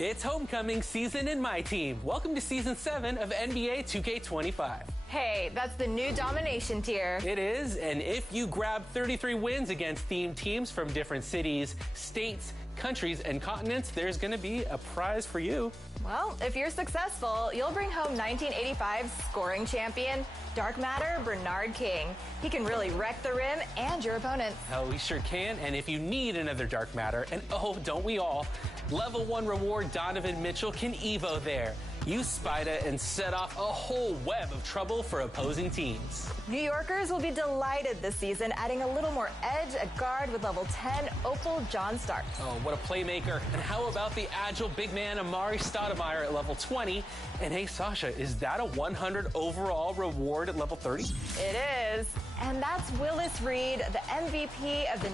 It's homecoming season in my team. Welcome to season 7 of NBA2K25. Hey, that's the new domination tier. It is, and if you grab 33 wins against themed teams from different cities, states, countries, and continents, there's going to be a prize for you. Well, if you're successful, you'll bring home 1985's scoring champion, Dark Matter Bernard King. He can really wreck the rim and your opponents. Oh, he sure can, and if you need another Dark Matter, and oh, don't we all, Level 1 reward Donovan Mitchell can Evo there. Use Spider and set off a whole web of trouble for opposing teams. New Yorkers will be delighted this season, adding a little more edge at guard with level 10 Opal John Starks. Oh, what a playmaker. And how about the agile big man Amari Stoudemire at level 20? And hey, Sasha, is that a 100 overall reward at level 30? It is. And that's Willis Reed, the MVP of the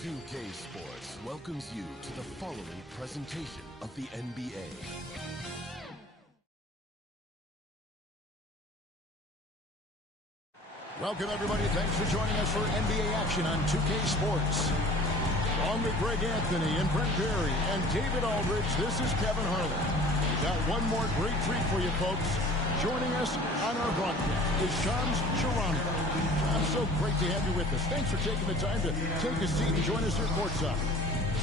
2K Sports welcomes you to the following presentation of the NBA. Welcome, everybody. Thanks for joining us for NBA action on 2K Sports. Along with Greg Anthony and Brent Berry and David Aldridge, this is Kevin Harlan. We've got one more great treat for you, folks. Joining us on our broadcast is Shams Charania. I'm so great to have you with us. Thanks for taking the time to take a seat and join us here courtside.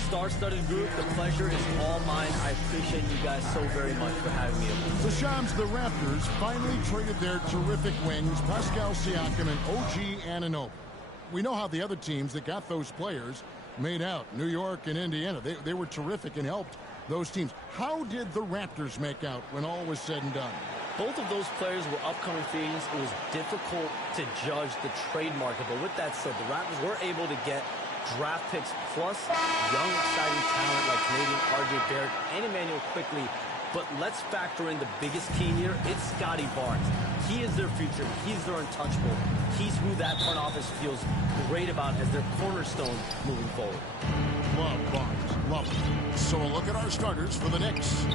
Star-studded group, the pleasure is all mine. I appreciate you guys so very much for having me. So, Shams, the Raptors finally traded their terrific wings, Pascal Siakam and OG Anunoby. We know how the other teams that got those players made out. New York and Indiana, they were terrific and helped those teams. How did the Raptors make out when all was said and done? Both of those players were upcoming free agents. It was difficult to judge the trade market. But with that said, the Raptors were able to get draft picks plus young, exciting talent like Canadian RJ Barrett and Emmanuel Quickly. But let's factor in the biggest key here. It's Scotty Barnes. He is their future. He's their untouchable. He's who that front office feels great about as their cornerstone moving forward. Love Barnes. Love it. So a look at our starters for the Knicks.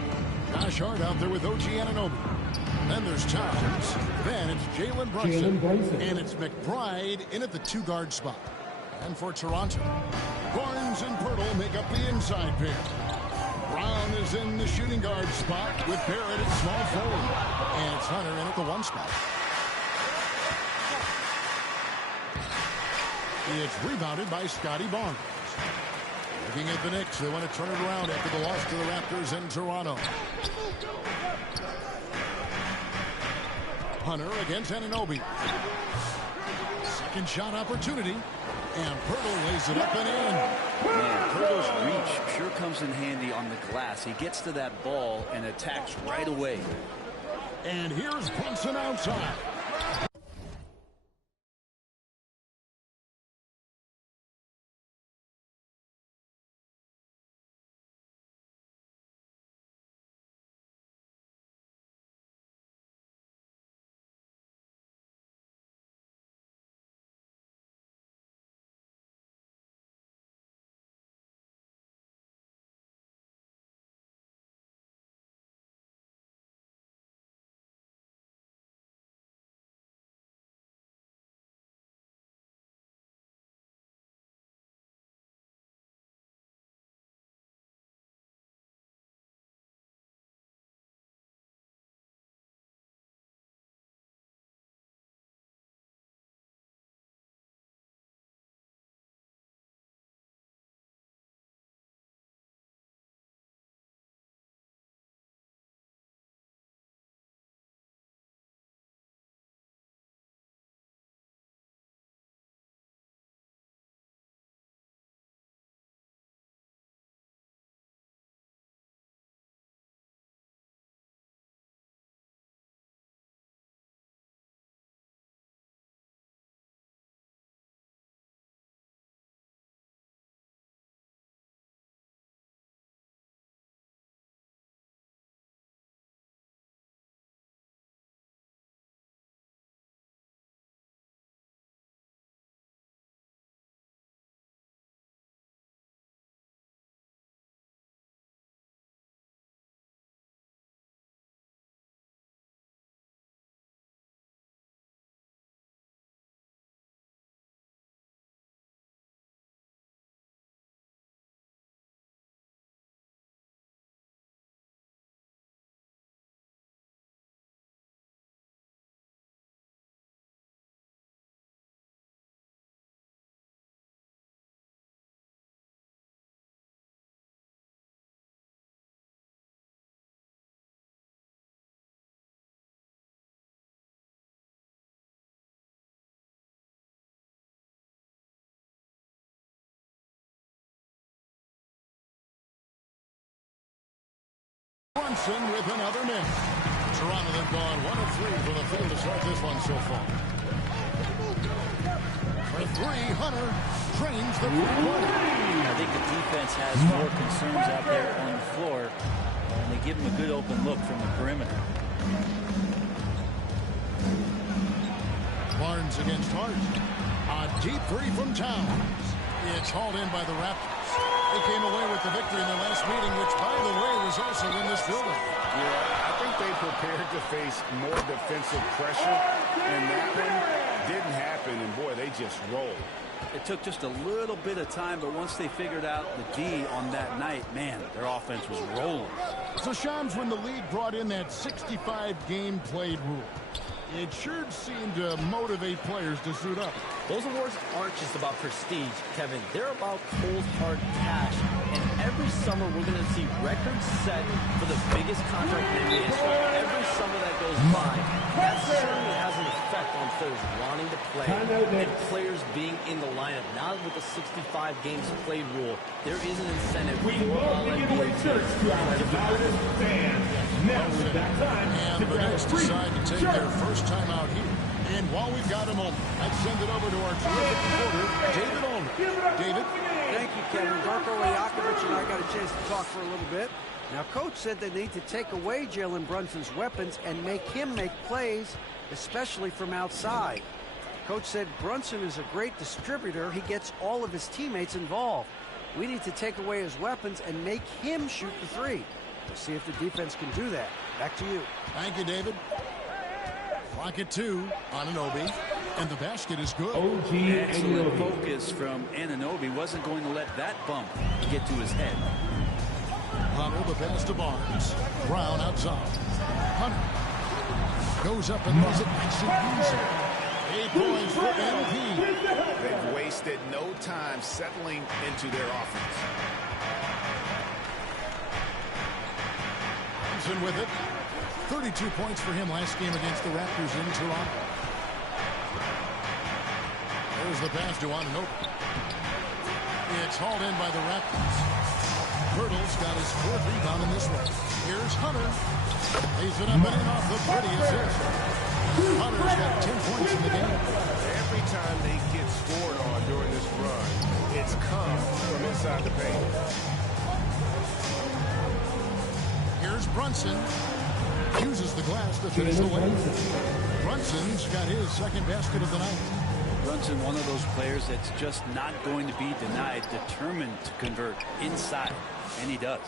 Josh Hart out there with OG Anunoby. Then there's Towns. Then it's Jalen Brunson. And it's McBride in at the two-guard spot. And for Toronto, Barnes and Pirtle make up the inside pair. Brown is in the shooting guard spot with Barrett at small forward. And it's Hunter in at the one spot. It's rebounded by Scotty Barnes. Looking at the Knicks, they want to turn it around after the loss to the Raptors in Toronto. Hunter against Anunoby. Second shot opportunity. And Pirtle lays it up and in. Man, Pirtle's reach sure comes in handy on the glass. He gets to that ball and attacks right away. And here's Brunson outside. Brunson with another miss. Toronto have gone 1 of 3 from the field to start this one so far. For 3, Hunter drains the three-pointer. I think the defense has more concerns out there on the floor, and they give him a good open look from the perimeter. Barnes against Hart. A deep three from Towns. It's hauled in by the Raptors. They came away with the victory in their last meeting, which, by the way, was also in this building. Yeah, I think they prepared to face more defensive pressure, and that one didn't happen, and boy, they just rolled. It took just a little bit of time, but once they figured out the D on that night, man, their offense was rolling. So, Shams, when the league brought in that 65 game played rule, it sure seemed to motivate players to suit up. Those awards aren't just about prestige, Kevin. They're about cold, hard cash. And every summer, we're going to see records set for the biggest contract in NBA history. Every summer that goes by, that certainly has an effect on players wanting to play and players being in the lineup. Now with the 65 games played rule, there is an incentive for all NBA teams to And the Knicks decide to take their first time out here. And while we've got a moment, let's send it over to our terrific reporter, David Ullman. David? Thank you, Kevin. Darko Rajakovic and I got a chance to talk for a little bit. Now, Coach said they need to take away Jalen Brunson's weapons and make him make plays, especially from outside. Coach said Brunson is a great distributor. He gets all of his teammates involved. We need to take away his weapons and make him shoot the three. We'll see if the defense can do that. Back to you. Thank you, David. Clock at 2, Anunoby, and the basket is good. Excellent focus from Anunoby. Wasn't going to let that bump get to his head. Hunter, the pass to Barnes. Brown outside. Hunter goes up and does it nice and easy. 8 points for MP. They've wasted no time settling into their offense. Thompson with it. 32 points for him last game against the Raptors in Toronto. There's the pass to Anunoby. It's hauled in by the Raptors. Hurdle's got his 4th rebound in this one. Here's Hunter. Lays it up and in off the pretty assist. Hunter's got 10 points in the game. Every time they get scored on during this run, it's come from inside the paint. Here's Brunson. Uses the glass to finish the win. Brunson's got his 2nd basket of the night. Brunson, one of those players that's just not going to be denied, determined to convert inside, and he does.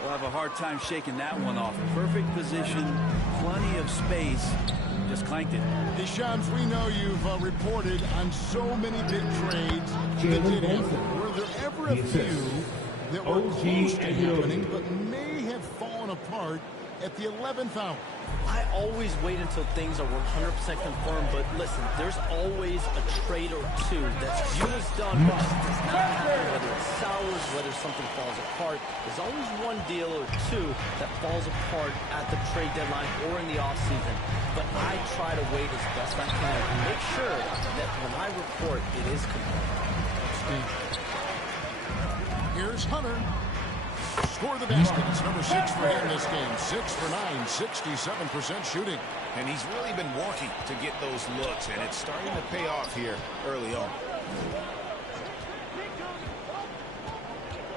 We'll have a hard time shaking that one off. Perfect position, plenty of space, just clanked it. Shams, we know you've reported on so many big trades that did happen. Were there ever a few that were close to happening but may have fallen apart at the 11th hour? I always wait until things are 100% confirmed, but listen, there's always a trade or two that's viewed as done, but does not happen, whether it sours, whether something falls apart. There's always one deal or two that falls apart at the trade deadline or in the offseason. But I try to wait as best I can to make sure that when I report, it is confirmed. Here's Hunter. Score the basket. It's number 6 for him this game. 6 for 9, 67% shooting. And he's really been working to get those looks, and it's starting to pay off here early on.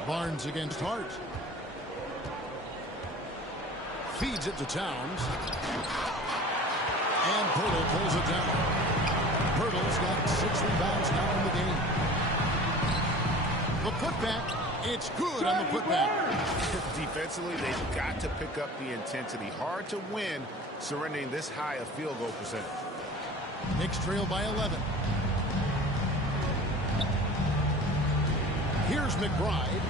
Barnes against Hart. Feeds it to Towns. And Pirtle pulls it down. Pirtle's got 6 rebounds now in the game. The putback. It's good on the putback. Defensively, they've got to pick up the intensity. Hard to win surrendering this high a field goal percentage. Knicks trail by 11. Here's McBride.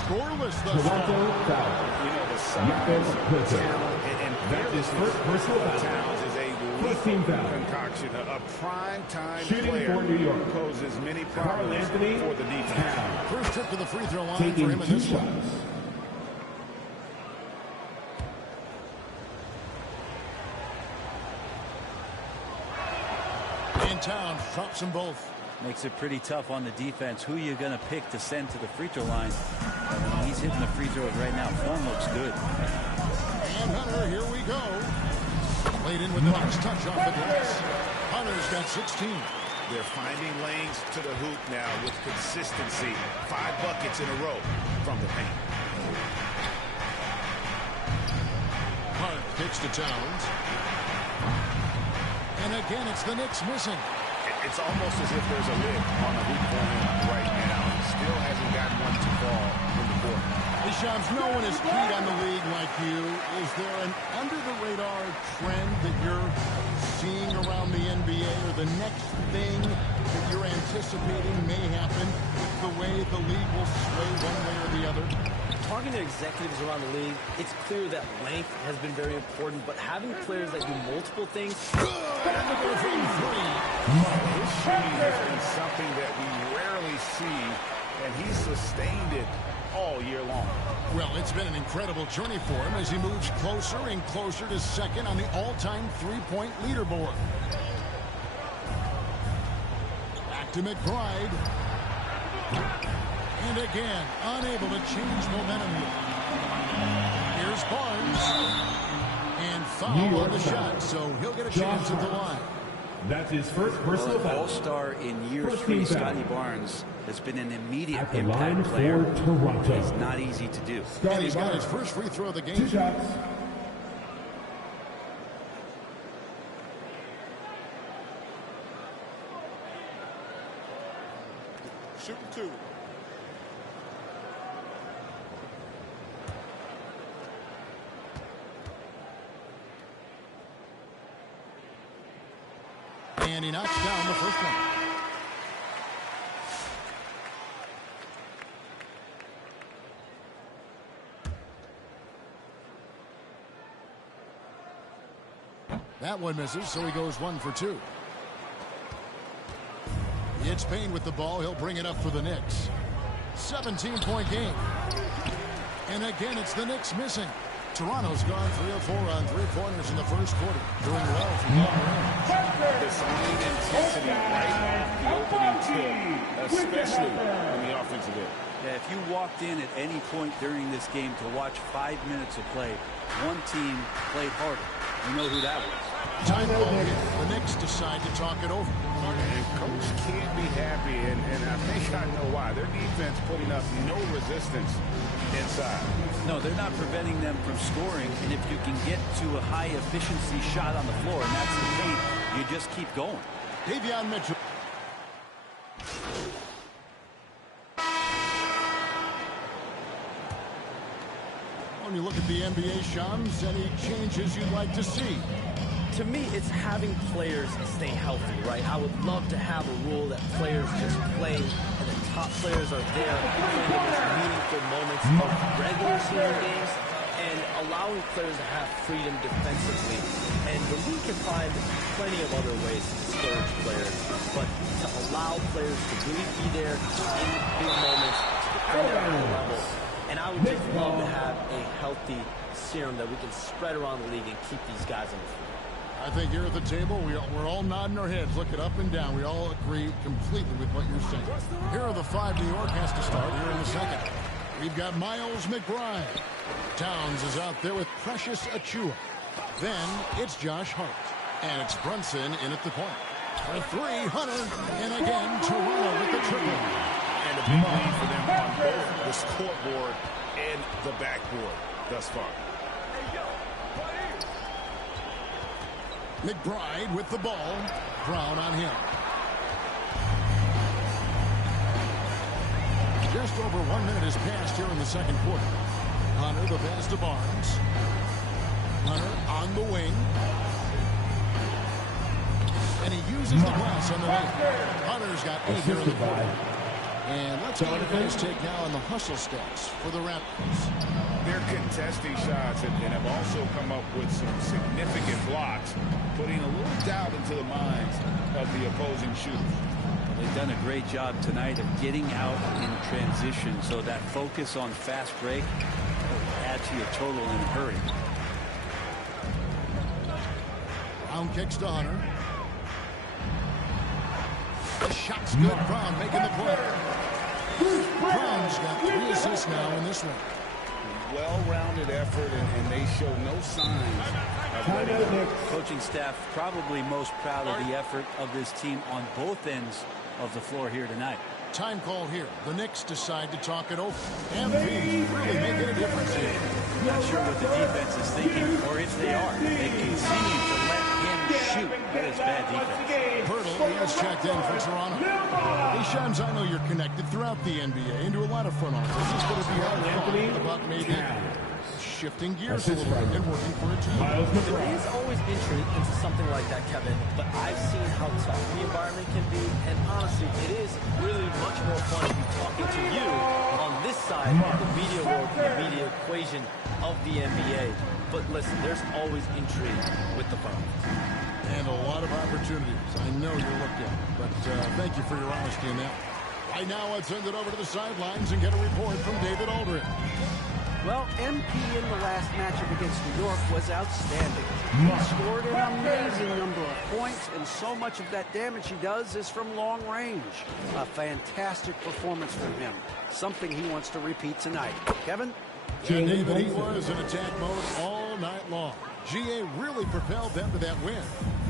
Scoreless thus far. You know, the size, the talent, and fearlessness of Towns is a lethal concoction. A prime-time player who poses many problems for the defense. First trip to the free throw line for him in this one. In Towns drops them both. Makes it pretty tough on the defense. Who you going to pick to send to the free throw line? He's hitting the free throws right now. Form looks good. And Hunter, here we go. Played in with the nice touch off the glass. Hunter's got 16. They're finding lanes to the hoop now with consistency. 5 buckets in a row from the paint. Hart kicks to Towns. And again, it's the Knicks missing. It's almost as if there's a lid on the hoop for him right now. He still hasn't gotten one to fall in the court. Hey, Shams, no one is keyed on the league like you. Is there an under-the-radar trend that you're seeing around the NBA, or the next thing that you're anticipating may happen with the way the league will sway one way or the other? Talking to executives around the league, it's clear that length has been very important, but having players that do multiple things. His shooting has been something that we rarely see, and he's sustained it all year long. Well, it's been an incredible journey for him as he moves closer and closer to second on the all-time three-point leaderboard. Back to McBride. And again, unable to change momentum here. Here's Barnes. And foul on the shot, so he'll get a chance at the line. That's his first personal foul. All-star in year 3, Scotty Barnes has been an immediate impact for player. Toronto. It's not easy to do. And he's got his first free throw of the game. 2 shots. Shooting 2. And he knocks down the first one. That one misses, so he goes 1 for 2. It's Payne with the ball. He'll bring it up for the Knicks. 17-point game. And again, it's the Knicks missing. Toronto's gone 3 of 4 on three-pointers in the first quarter. Doing well from long range. Displaying intensity right off the opening tip, especially on the offensive end. Yeah, if you walked in at any point during this game to watch 5 minutes of play, one team played harder. You know who that was. Time ball here. The Knicks decide to talk it over. And coach can't be happy, and I think I know why. Their defense putting up no resistance inside. No, they're not preventing them from scoring, and if you can get to a high-efficiency shot on the floor, and that's the paint, you just keep going. Davion Mitchell. When you look at the NBA, Shams, any changes you'd like to see? To me, it's having players stay healthy, right? I would love to have a rule that players just play and the top players are there playing in those meaningful moments of regular season games and allowing players to have freedom defensively. And the league can find plenty of other ways to discourage players, but to allow players to really be there in big moments to defend at a high level. And I would just love to have a healthy serum that we can spread around the league and keep these guys on the floor. I think here at the table, we're all nodding our heads, looking up and down. We all agree completely with what you're saying. Here are the 5 New York has to start here in the second. We've got Miles McBride. Towns is out there with Precious Achiuwa. Then it's Josh Hart. And it's Brunson in at the point. For 3, Hunter. And again, Toronto with the triple. And a big lead for them on both the scoreboard and the backboard thus far. McBride with the ball. Brown on him. Just over 1 minute has passed here in the second quarter. Hunter, the pass to Barnes. Hunter on the wing. And he uses the glass on the wing. Hunter's got 8 here in the quarter. And let's see what the guys take now on the hustle stats for the Raptors. They're contesting shots and have also come up with some significant blocks, putting a little doubt into the minds of the opposing shooters. They've done a great job tonight of getting out in transition, so that focus on fast break will add to your total in a hurry. Brown kicks to Hunter. The shot's good. Brown making the play. Brown's got 3 assists now in this one. well-rounded effort, and they show no signs of letting up. Coaching staff probably most proud of the effort of this team on both ends of the floor here tonight. Time call here. The Knicks decide to talk it over. MV's really making a difference here. Not sure what the defense is thinking, or if they are. They continue to let him shoot. That is bad defense. Hurdle has checked in for Toronto. Hey, Shams, I know you're connected throughout the NBA into a lot of front offices, but if you have thought about maybe shifting gears a little bit and working for a team. There is always entry into something like that, Kevin, but I've seen how tough the environment can be, and honestly, it is really much more fun to be talking to you on this side of the media world, the media equation of the NBA. But listen, there's always intrigue with the front office. And a lot of opportunities. I know you're looked at, but thank you for your honesty in that. Right now, let's send it over to the sidelines and get a report from David Aldridge. Well, MP in the last matchup against New York was outstanding. He scored an amazing number of points, and so much of that damage he does is from long range. A fantastic performance from him. Something he wants to repeat tonight. Kevin? Yeah, David, he was in attack mode all night long. GA really propelled them to that win.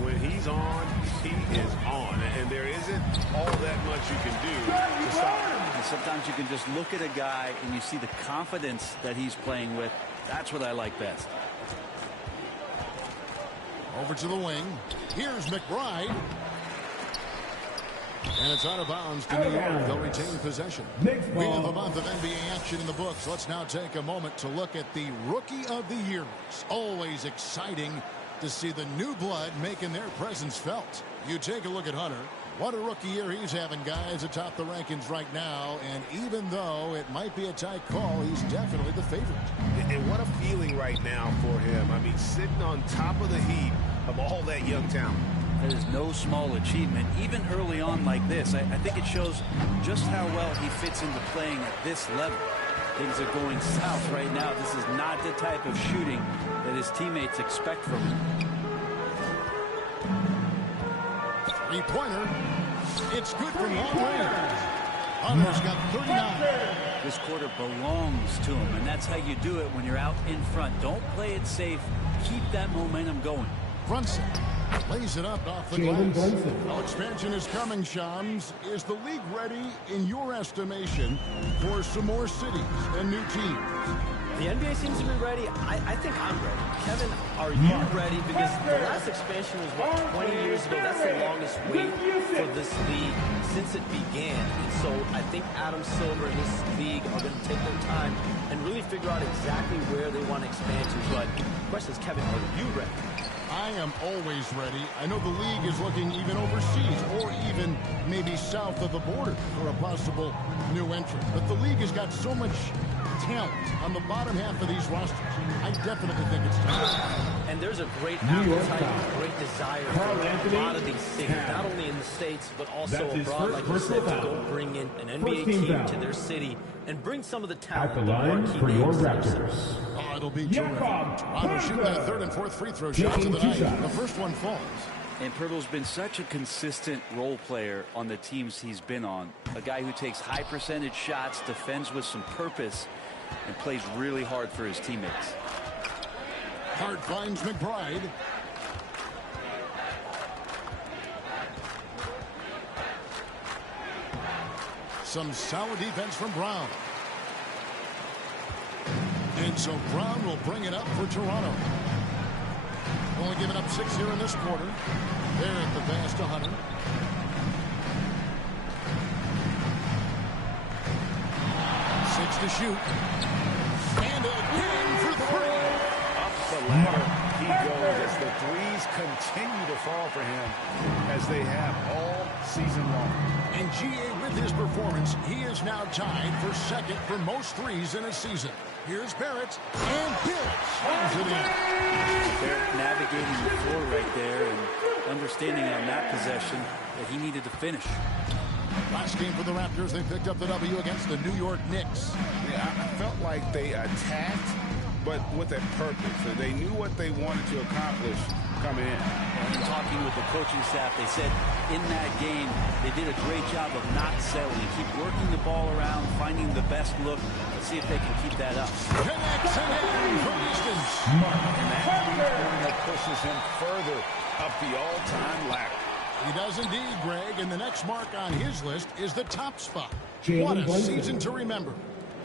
When he's on, he is on, and there isn't all that much you can do to stop him. And sometimes you can just look at a guy and you see the confidence that he's playing with. That's what I like best. Over to the wing. Here's McBride. And it's out of bounds to New York. They'll retain possession. We have a month of NBA action in the books. Let's now take a moment to look at the Rookie of the Year. It's always exciting to see the new blood making their presence felt. You take a look at Hunter. What a rookie year he's having, guys, atop the rankings right now. And even though it might be a tight call, he's definitely the favorite. And what a feeling right now for him. I mean, sitting on top of the heap of all that young talent. That is no small achievement, even early on like this. I think it shows just how well he fits into playing at this level. Things are going south right now. This is not the type of shooting that his teammates expect from him. Three-pointer. It's good from long range. Hunter's got 39. This quarter belongs to him, and that's how you do it when you're out in front. Don't play it safe. Keep that momentum going. Brunson lays it up off the glass. Well, expansion is coming, Shams. Is the league ready, in your estimation, for some more cities and new teams? The NBA seems to be ready. I think I'm ready. Kevin, are you ready? Because the last expansion was, what, 20 years ago? That's the longest wait for this league since it began. And so I think Adam Silver and this league are going to take their time and really figure out exactly where they want to expand to. But the question is, Kevin, are you ready? I am always ready. I know the league is looking even overseas or even maybe south of the border for a possible new entrant. But the league has got so much talent on the bottom half of these rosters. I definitely think it's time. And there's a great appetite, great desire for a lot of these cities, not only in the States, but also abroad, like you said, to go bring in an NBA team to their city and bring some of the talent. At the line for your Raptors. Oh, it'll be terrific. Toronto shooting that third and fourth free throw shots of the night. The first one falls. And Pirtle's been such a consistent role player on the teams he's been on. A guy who takes high percentage shots, defends with some purpose, and plays really hard for his teammates. Hart finds McBride. Some solid defense from Brown. And so Brown will bring it up for Toronto. Only giving up 6 here in this quarter. There at the pass to Hunter. 6 to shoot. And again for three. Up the ladder he goes as the threes continue to fall for him as they have all season long. And GA, with his performance, he is now tied for second for most threes in a season. Here's Barrett, and Barrett swings it in. Barrett navigating the floor right there and understanding on that possession that he needed to finish. Last game for the Raptors, they picked up the W against the New York Knicks. Yeah, I felt like they attacked, but with a purpose. So they knew what they wanted to accomplish coming in. And talking with the coaching staff, they said in that game they did a great job of not settling. Keep working the ball around, finding the best look. Let's see if they can keep that up. Connects And that three-pointer pushes him further up the all-time ladder. He does indeed, Greg, and the next mark on his list is the top spot. What a season to remember.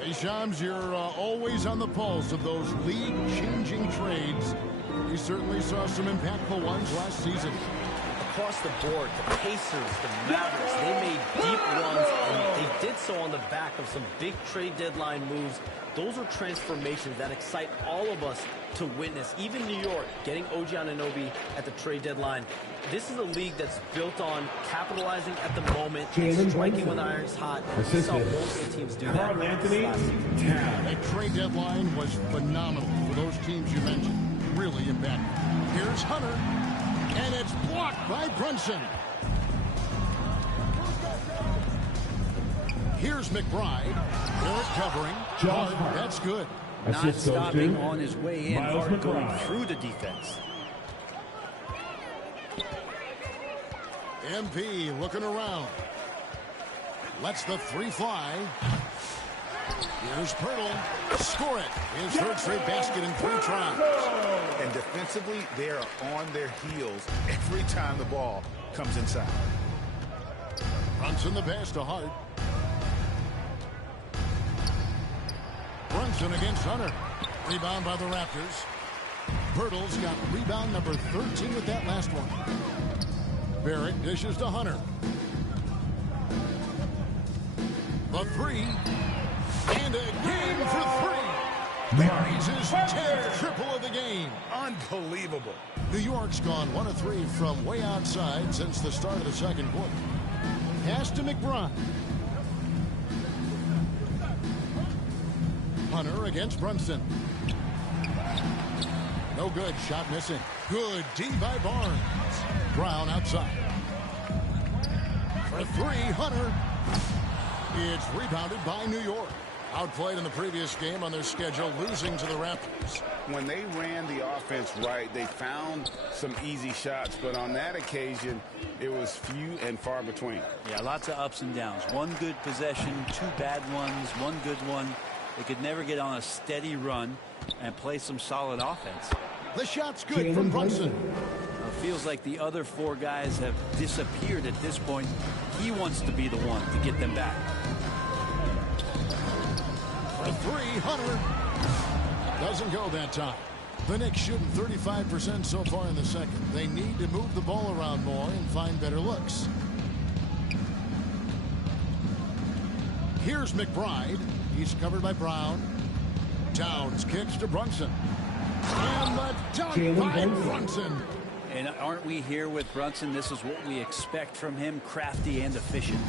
Hey, Shams, you're always on the pulse of those league-changing trades. We certainly saw some impactful ones last season. Across the board, the Pacers, the Mavericks, they made deep runs, and they did so on the back of some big trade deadline moves. Those are transformations that excite all of us to witness. Even New York, getting OG Anunoby at the trade deadline. This is a league that's built on capitalizing at the moment, and striking when the iron's hot. We saw multiple teams do that. That trade deadline was phenomenal for those teams you mentioned. Really impactful. Here's Hunter, and it's blocked by Brunson. Here's McBride. They're covering. Hard. That's good. Not stopping on his way in, hard going through the defense. MP looking around. Lets the three fly. Here's Pirtle. Score it. His third straight basket in 3 tries. And defensively, they are on their heels every time the ball comes inside. Brunson the pass to Hart. Brunson against Hunter. Rebound by the Raptors. Pirtle's got rebound number 13 with that last one. Barrett dishes to Hunter. The three. And a game for 3. That is his 10th triple of the game. Unbelievable. New York's gone 1 of 3 from way outside since the start of the second quarter. Pass to McBride. Hunter against Brunson. No good. Shot missing. Good D by Barnes. Brown outside. For 3, Hunter. It's rebounded by New York. Outplayed in the previous game on their schedule, losing to the Raptors. When they ran the offense right, they found some easy shots, but on that occasion, it was few and far between. Yeah, lots of ups and downs. One good possession, 2 bad ones, 1 good one. They could never get on a steady run and play some solid offense. The shot's good from Brunson. It feels like the other 4 guys have disappeared at this point. He wants to be the one to get them back. For 3, Hunter. Doesn't go that time. The Knicks shooting 35% so far in the second. They need to move the ball around more and find better looks. Here's McBride. He's covered by Brown. Towns kicks to Brunson. And the dunk by Brunson. And aren't we here with Brunson? This is what we expect from him, crafty and efficient.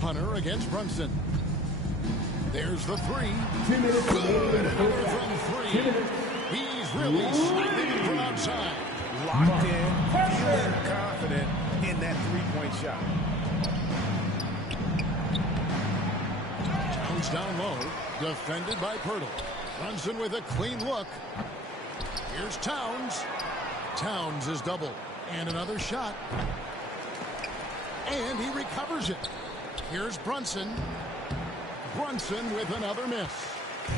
Hunter against Brunson. There's the 3. Good. Hunter from 3. He's really sliding from outside. Locked in, feeling confident in that three-point shot. Towns down low. Defended by Pirtle. Brunson with a clean look. Here's Towns. Towns is doubled. And another shot. And he recovers it. Here's Brunson. Brunson with another miss.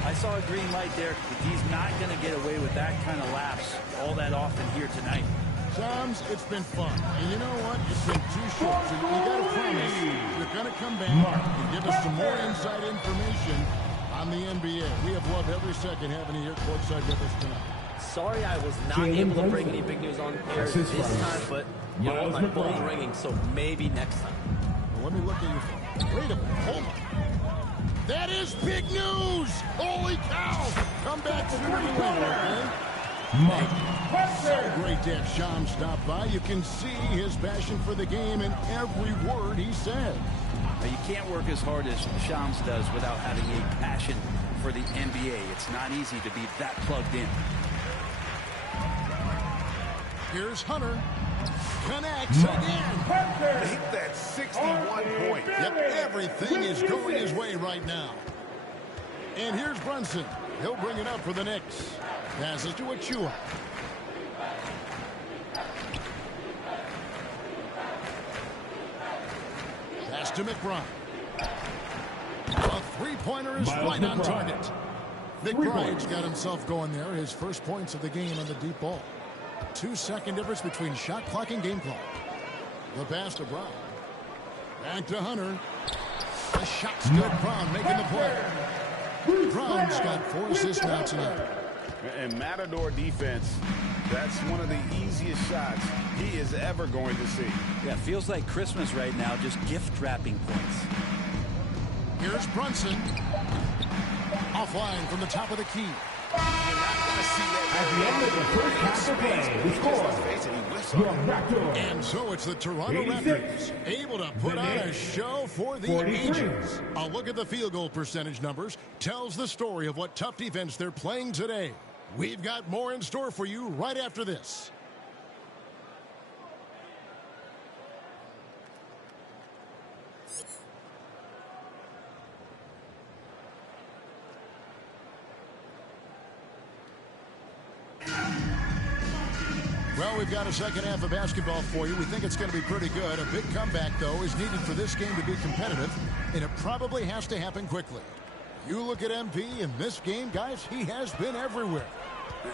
I saw a green light there. He's not going to get away with that kind of lapse all that often here tonight. Shams, it's been fun. And you know what? It's been too short. So you got to promise you're going to come back and give us some more inside information on the NBA. We have loved every second having you here courtside with us tonight. Sorry I was not able to bring any big news on air this time, but you know what, my phone's ringing, so maybe next time. Well, let me look at your phone. Wait a minute. Hold on. That is big news! Holy cow! Come back sooner than later, okay? So great to have Shams stop by. You can see his passion for the game in every word he said. You can't work as hard as Shams does without having a passion for the NBA. It's not easy to be that plugged in. Here's Hunter. Connects again. Make that 61 point. Yep, everything is going his way right now. And here's Brunson. He'll bring it up for the Knicks. Passes to Achua. Pass to McBride. A three-pointer is right on target. McBride's got himself going there. His first points of the game on the deep ball. 2-second difference between shot clock and game clock. The pass to Brown. Back to Hunter. The shot's good. Brown making the play. Brown's got 4 assists now tonight. And Matador defense, that's one of the easiest shots he is ever going to see. Yeah, feels like Christmas right now, just gift wrapping points. Here's Brunson. Offline from the top of the key. At the end of the first half of play, the score, your Raptors. And so it's the Toronto Raptors able to put on a show for the ages. A look at the field goal percentage numbers tells the story of what tough defense they're playing today. We've got more in store for you right after this. Well, we've got a second half of basketball for you. We think it's going to be pretty good. A big comeback, though, is needed for this game to be competitive, and it probably has to happen quickly. You look at MP in this game, guys, he has been everywhere.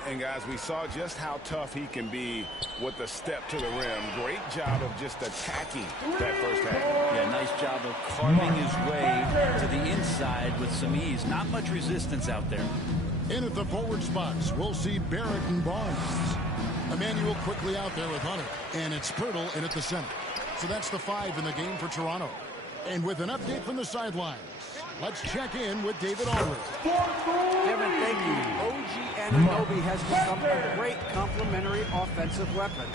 And, guys, we saw just how tough he can be with the step to the rim. Great job of just attacking that first half. Yeah, nice job of carving his way to the inside with some ease. Not much resistance out there. In at the forward spots, we'll see Barrett and Barnes. Emmanuel quickly out there with Hunter. And it's Pirtle in at the center. So that's the 5 in the game for Toronto. And with an update from the sidelines, let's check in with David Aldridge. Kevin, thank you. OG Anunoby has become a great complementary offensive weapon.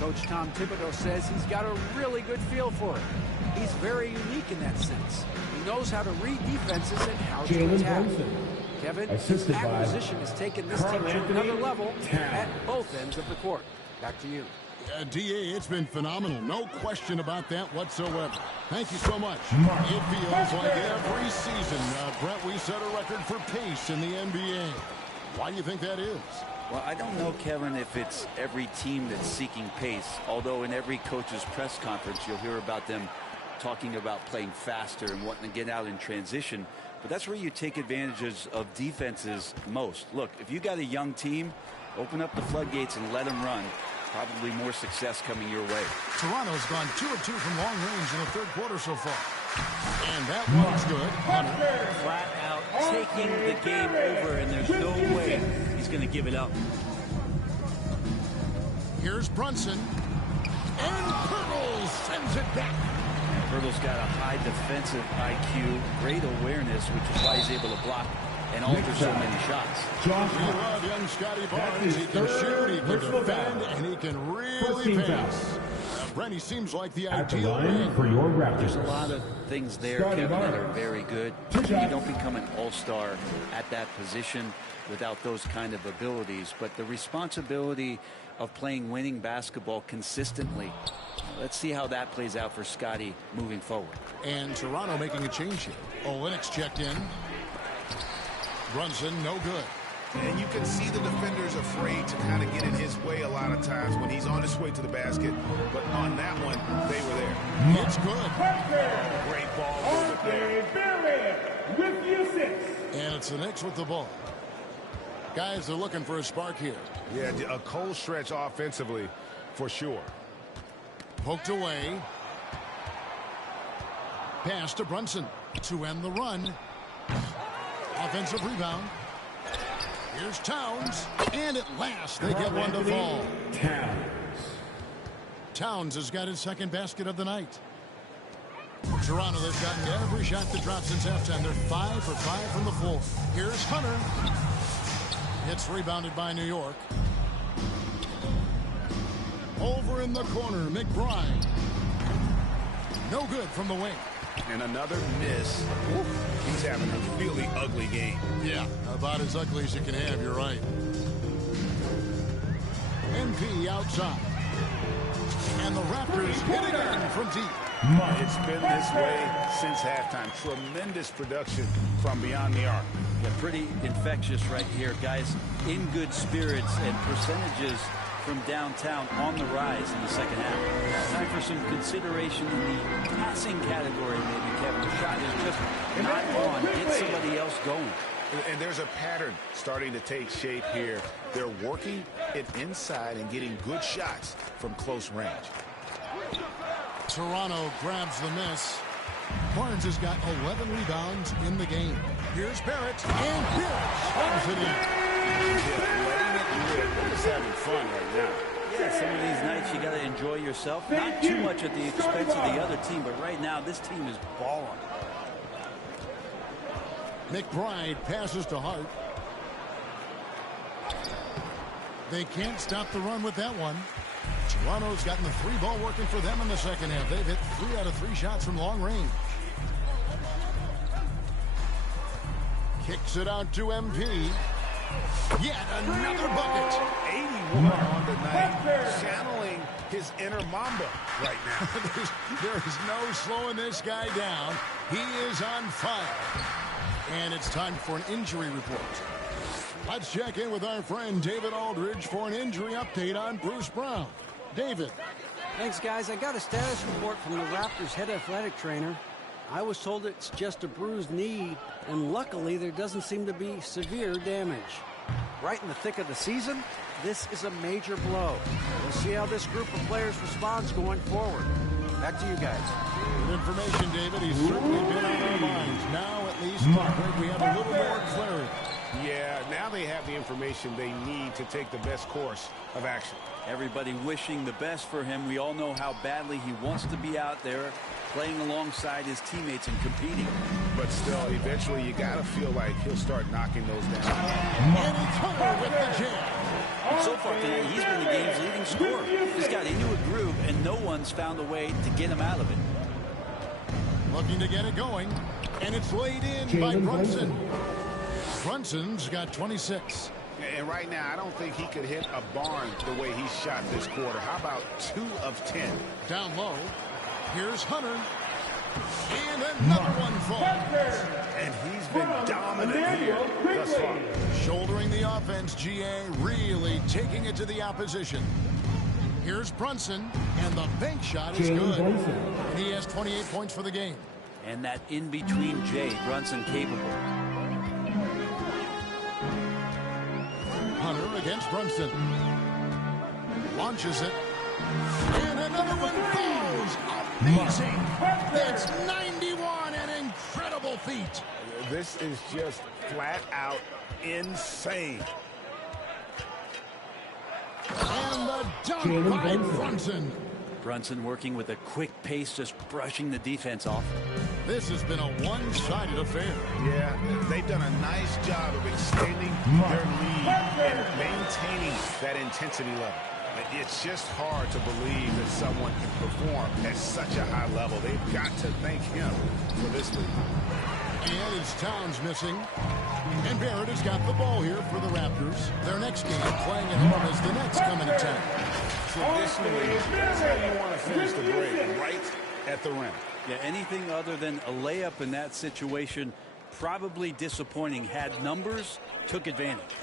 Coach Tom Thibodeau says he's got a really good feel for it. He's very unique in that sense. He knows how to read defenses and how to attack. Kevin, his acquisition has taken this team to another level at both ends of the court. Back to you. DA, it's been phenomenal. No question about that whatsoever. Thank you so much. It feels like every season, Brett, we set a record for pace in the NBA. Why do you think that is? Well, I don't know, Kevin, if it's every team that's seeking pace, although in every coach's press conference you'll hear about them talking about playing faster and wanting to get out in transition. But that's where you take advantages of defenses most. Look, if you got a young team, open up the floodgates and let them run. Probably more success coming your way. Toronto's gone 2 of 2 from long range in the third quarter so far. And that one's good. Hunter. Flat out taking the game over, and there's no way he's going to give it up. Here's Brunson. And Pirtle sends it back. Pirtle's got a high defensive IQ, great awareness, which is why he's able to block and alter so many shots. We love young Scotty Barnes. He can shoot, he can defend, and he can really pass. Brent, he seems like the ideal man for your Raptors. There's a lot of things there, Kevin, that are very good. You don't become an all-star at that position without those kind of abilities. But the responsibility of playing winning basketball consistently, let's see how that plays out for Scotty moving forward. And Toronto making a change here. Olynyk checked in. Brunson, no good. And you can see the defenders afraid to kind of get in his way a lot of times when he's on his way to the basket. But on that one, they were there. It's good. Great ball movement there. With you 6. And it's the Knicks with the ball. Guys are looking for a spark here. Yeah, a cold stretch offensively for sure. Poked away. Pass to Brunson to end the run. Offensive rebound. Here's Towns. And at last, they get one to fall. Towns has got his second basket of the night. Toronto, they've gotten every shot to drop since halftime. They're 5 for 5 from the floor. Here's Hunter. It's rebounded by New York. Over in the corner, McBride. No good from the wing. And another miss. He's having a really ugly game. Yeah, about as ugly as you can have, you're right. MP outside. And the Raptors hitting in from deep. It's been this way since halftime. Tremendous production from beyond the arc. Yeah, pretty infectious right here, guys. In good spirits and percentages from downtown on the rise in the second half. Time for some consideration in the passing category, maybe, Kevin. The shot is just not on. Get somebody else going. And there's a pattern starting to take shape here. They're working it inside and getting good shots from close range. Toronto grabs the miss. Barnes has got 11 rebounds in the game. Here's Barrett, and Barrett slams it in. Letting it rip. They're just having fun right now. Yeah, some of these nights you got to enjoy yourself. Not too much at the expense of the other team, but right now this team is balling. McBride passes to Hart. They can't stop the run with that one. Toronto's gotten the three ball working for them in the second half. They've hit 3 out of 3 shots from long range. Kicks it out to MP. Yet another bucket. 81 on the night. Channeling his inner Mamba right now. There is no slowing this guy down. He is on fire. And it's time for an injury report. Let's check in with our friend David Aldridge for an injury update on Bruce Brown. David. Thanks, guys. I got a status report from the Raptors head athletic trainer. I was told it's just a bruised knee, and luckily there doesn't seem to be severe damage. Right in the thick of the season, this is a major blow. We'll see how this group of players responds going forward. Back to you guys. Good information, David. He's certainly been on our minds. Now, at least, we have a little more clarity. Yeah, now they have the information they need to take the best course of action. Everybody wishing the best for him. We all know how badly he wants to be out there playing alongside his teammates and competing. But still, eventually you got to feel like he'll start knocking those down. And it's Hunter with the jam. So far today, he's been the game's leading scorer. He's got into a groove, and no one's found a way to get him out of it. Looking to get it going, and it's laid in by Brunson. Brunson's got 26. And right now, I don't think he could hit a barn the way he shot this quarter. How about 2 of 10? Down low. Here's Hunter. And another one falls. And he's been dominant here thus far. Shouldering the offense, GA really taking it to the opposition. Here's Brunson, and the bank shot is good. And he has 28 points for the game. And that in-between Jay, Brunson capable. Hunter against Brunson. Launches it. And another one falls. Amazing. That's 91, an incredible feat. This is just flat out insane. And the dunk by Brunson. Brunson working with a quick pace, just brushing the defense off. This has been a one-sided affair. Yeah, they've done a nice job of extending their lead and maintaining that intensity level. It's just hard to believe that someone can perform at such a high level. They've got to thank him for this lead. And it's Towns missing. And Barrett has got the ball here for the Raptors. Their next game playing at home as the Nets come into town. Traditionally, that's how you want to finish the break, right at the rim. Yeah, anything other than a layup in that situation, probably disappointing. Had numbers, took advantage.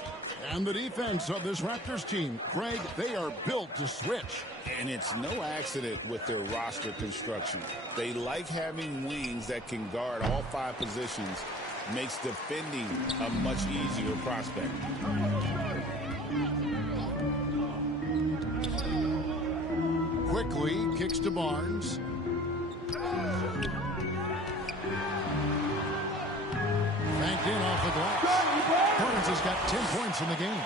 And the defense of this Raptors team, Craig, they are built to switch. And it's no accident with their roster construction. They like having wings that can guard all 5 positions. Makes defending a much easier prospect. Quickly kicks to Barnes. Banked in off the glass. Barnes has got 10 points in the game.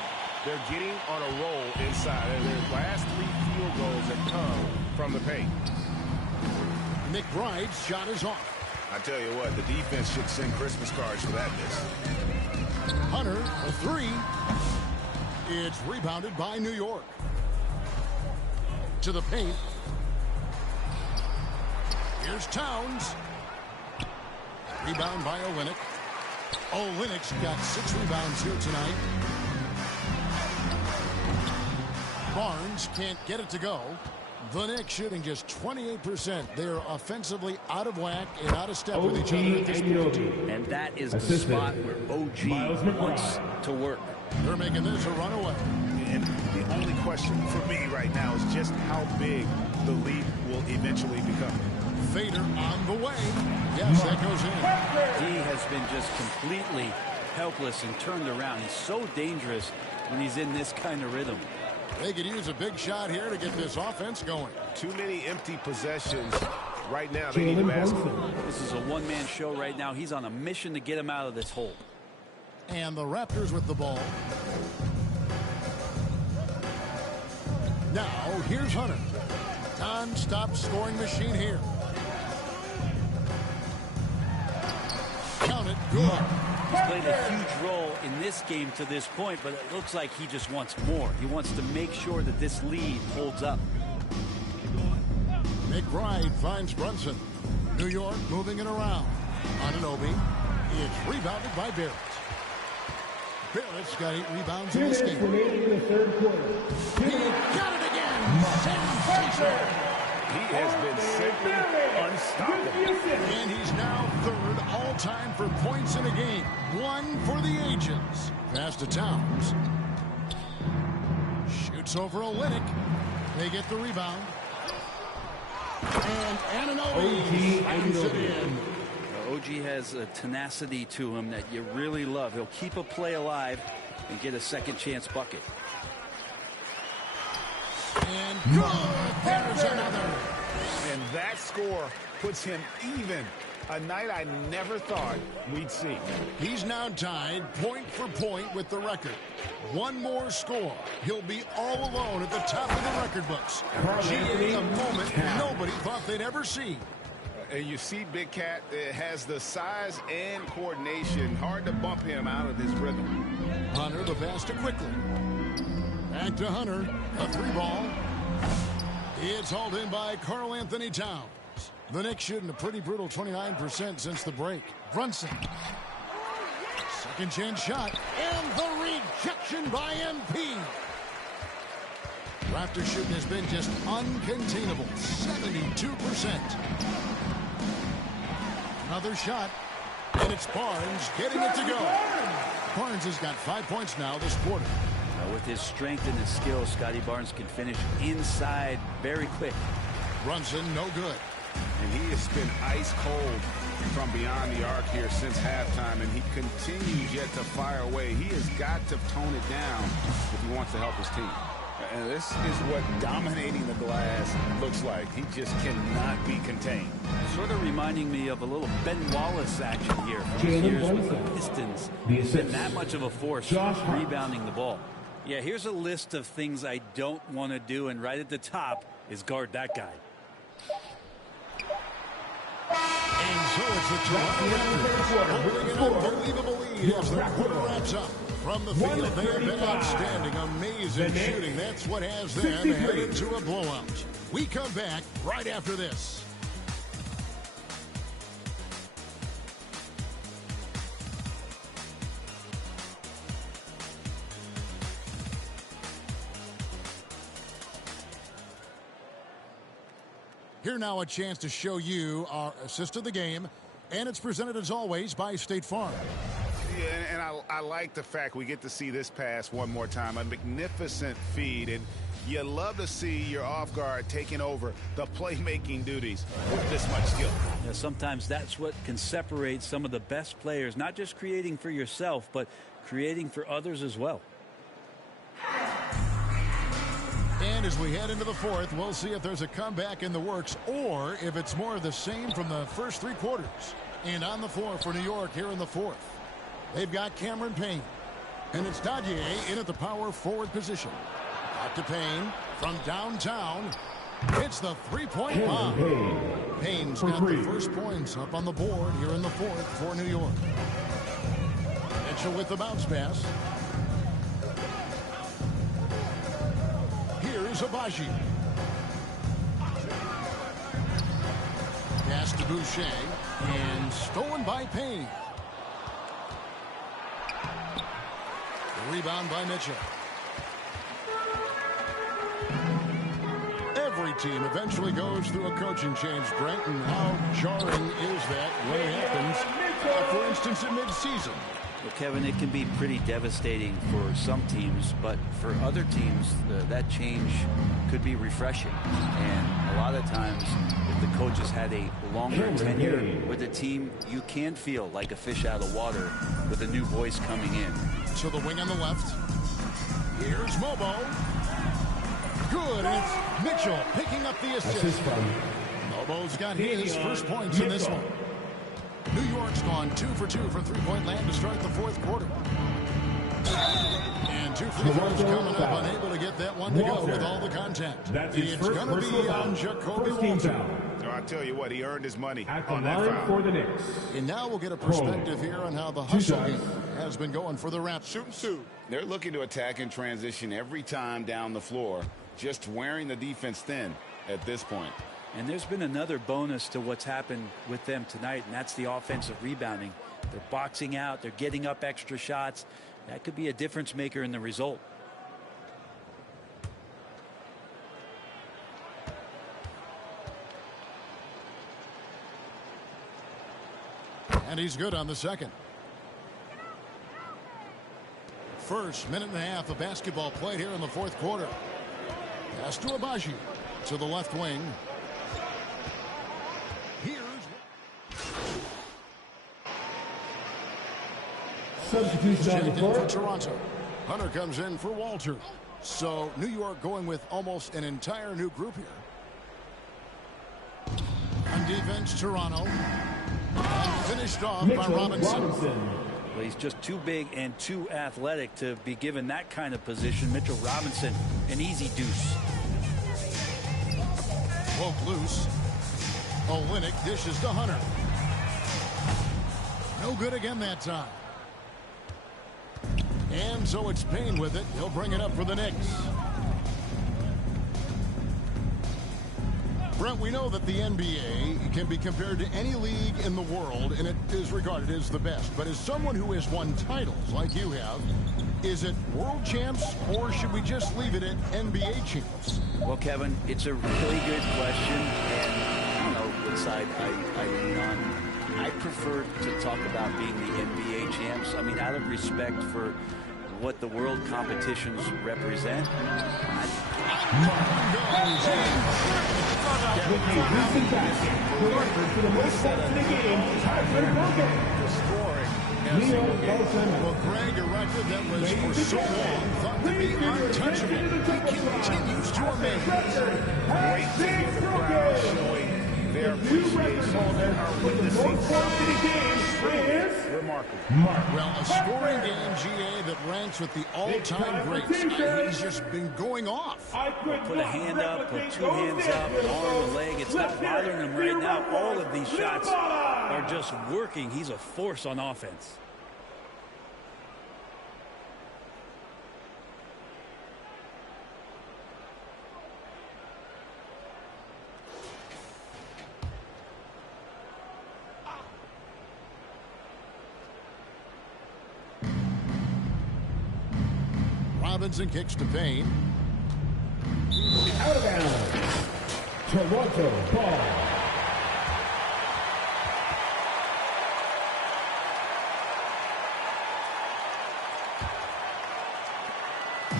They're getting on a roll inside. Their last 3 field goals have come from the paint. McBride's shot is off. I tell you what, the defense should send Christmas cards for that miss. Hunter, a 3. It's rebounded by New York. To the paint. Here's Towns. Rebound by Olynyk. Olynyk's got 6 rebounds here tonight. Barnes can't get it to go. The Knicks shooting just 28%. They're offensively out of whack and out of step with each other at this point. And that is the spot where OG wants to work. They're making this a runaway. And the only question for me right now is just how big the lead will eventually become. Fader on the way. Yes, that goes in. He has been just completely helpless and turned around. He's so dangerous when he's in this kind of rhythm. They could use a big shot here to get this offense going. Too many empty possessions right now. They need a basket. This is a one-man show right now. He's on a mission to get him out of this hole. And the Raptors with the ball. Now, here's Hunter. Non-stop scoring machine here. Count it. Good. He's played a huge role in this game to this point, but it looks like he just wants more. He wants to make sure that this lead holds up. McBride finds Brunson. New York moving it around. Anunoby. It's rebounded by Barrett. Barrett's got 8 rebounds in this game. Remaining in the third quarter. He got it again. Sensation. He has been simply unstoppable. And he's now third all-time for points in a game. 1 for the ages. Pass to Towns. Shoots over Olynyk. They get the rebound. And Anunoby slams it in. OG has a tenacity to him that you really love. He'll keep a play alive and get a second chance bucket. And good. There's another. And that score puts him even. A night I never thought we'd see. He's now tied point for point with the record. One more score. He'll be all alone at the top of the record books. GA, a moment nobody thought they'd ever see. And you see Big Cat has the size and coordination. Hard to bump him out of his rhythm. Hunter the pass to Quickly. Back to Hunter. A 3-ball. It's hauled in by Karl Anthony Towns. The Knicks shooting a pretty brutal 29% since the break. Brunson. Second chance shot. And the rejection by MP. Raptor shooting has been just uncontainable. 72%. Another shot. And it's Barnes getting it to go. Barnes has got 5 points now this quarter. Now with his strength and his skill, Scotty Barnes can finish inside very quick. Brunson, no good. And he has been ice cold from beyond the arc here since halftime, and he continues yet to fire away. He has got to tone it down if he wants to help his team. And this is what dominating the glass looks like. He just cannot be contained. Sort of reminding me of a little Ben Wallace action here from his years with the Pistons. He's been that much of a force rebounding the ball. Yeah, here's a list of things I don't want to do, and right at the top is guard that guy. And so it's a 2-1 an unbelievable lead as the quarter wraps up. From the field, they have been outstanding, amazing shooting. That's what has them headed to a blowout. We come back right after this. Here now a chance to show you our assist of the game, and it's presented as always by State Farm. Yeah, and I like the fact we get to see this pass one more time. A magnificent feed, and you love to see your off guard taking over the playmaking duties with this much skill. Yeah, sometimes that's what can separate some of the best players, not just creating for yourself, but creating for others as well. And as we head into the fourth, we'll see if there's a comeback in the works or if it's more of the same from the first 3 quarters. And on the floor for New York here in the fourth, they've got Cameron Payne. And it's Dadier in at the power forward position. Back to Payne from downtown. It's the 3-point bomb. Payne's got the first points up on the board here in the fourth for New York. Mitchell with the bounce pass. Here's Abaji. Pass to Boucher and stolen by Payne. The rebound by Mitchell. Every team eventually goes through a coaching change, Brent, and how jarring is that when it happens, for instance, in midseason? Well, Kevin, it can be pretty devastating for some teams, but for other teams, that change could be refreshing. And a lot of times, if the coach has had a longer tenure with the team, you can feel like a fish out of water with a new voice coming in. To the wing on the left. Here's Mobo. Good, and it's Mitchell picking up the assist. Mobo's got his first points in this one. New York's gone 2 for 2 from three-point land to start the fourth quarter. And 2 free throws coming up, unable to get that one to go with all the contact. It's going to be on Jacoby Walter. I tell you what, he earned his money on that foul. For the Knicks. And now we'll get a perspective here on how the hustle game has been going for the Raptors. They're looking to attack and transition every time down the floor, just wearing the defense thin at this point. And there's been another bonus to what's happened with them tonight, and that's the offensive rebounding. They're boxing out. They're getting up extra shots. That could be a difference maker in the result. And he's good on the second. First minute and a half of basketball played here in the fourth quarter. Pass to Abaji to the left wing. Substitution for Toronto. Hunter comes in for Walter. So New York going with almost an entire new group here. On defense, Toronto. And finished off by Robinson. Well, he's just too big and too athletic to be given that kind of position. Mitchell Robinson, an easy deuce. Poke loose. Olynyk dishes to Hunter. No good again that time. And so it's Payne with it. He'll bring it up for the Knicks. Brent, we know that the NBA can be compared to any league in the world, and it is regarded as the best. But as someone who has won titles like you have, is it world champs, or should we just leave it at NBA champs? Well, Kevin, it's a really good question, and I don't know what side I lean on. I prefer to talk about being the NBA champs. I mean, out of respect for what the world competitions represent. Well, Greg, a record that was for so long thought to be untouchable. He continues to amaze. Great thing for the crowd showing their appreciation and our witnessing remarkable. Well, a scoring game, GA, that ranks with the all-time greats. He's just been going off. Put a hand up, put two hands up, an arm, a leg. It's not bothering him right now. All of these shots are just working. He's a force on offense. Robinson kicks to Payne. Out of bounds. Toronto ball.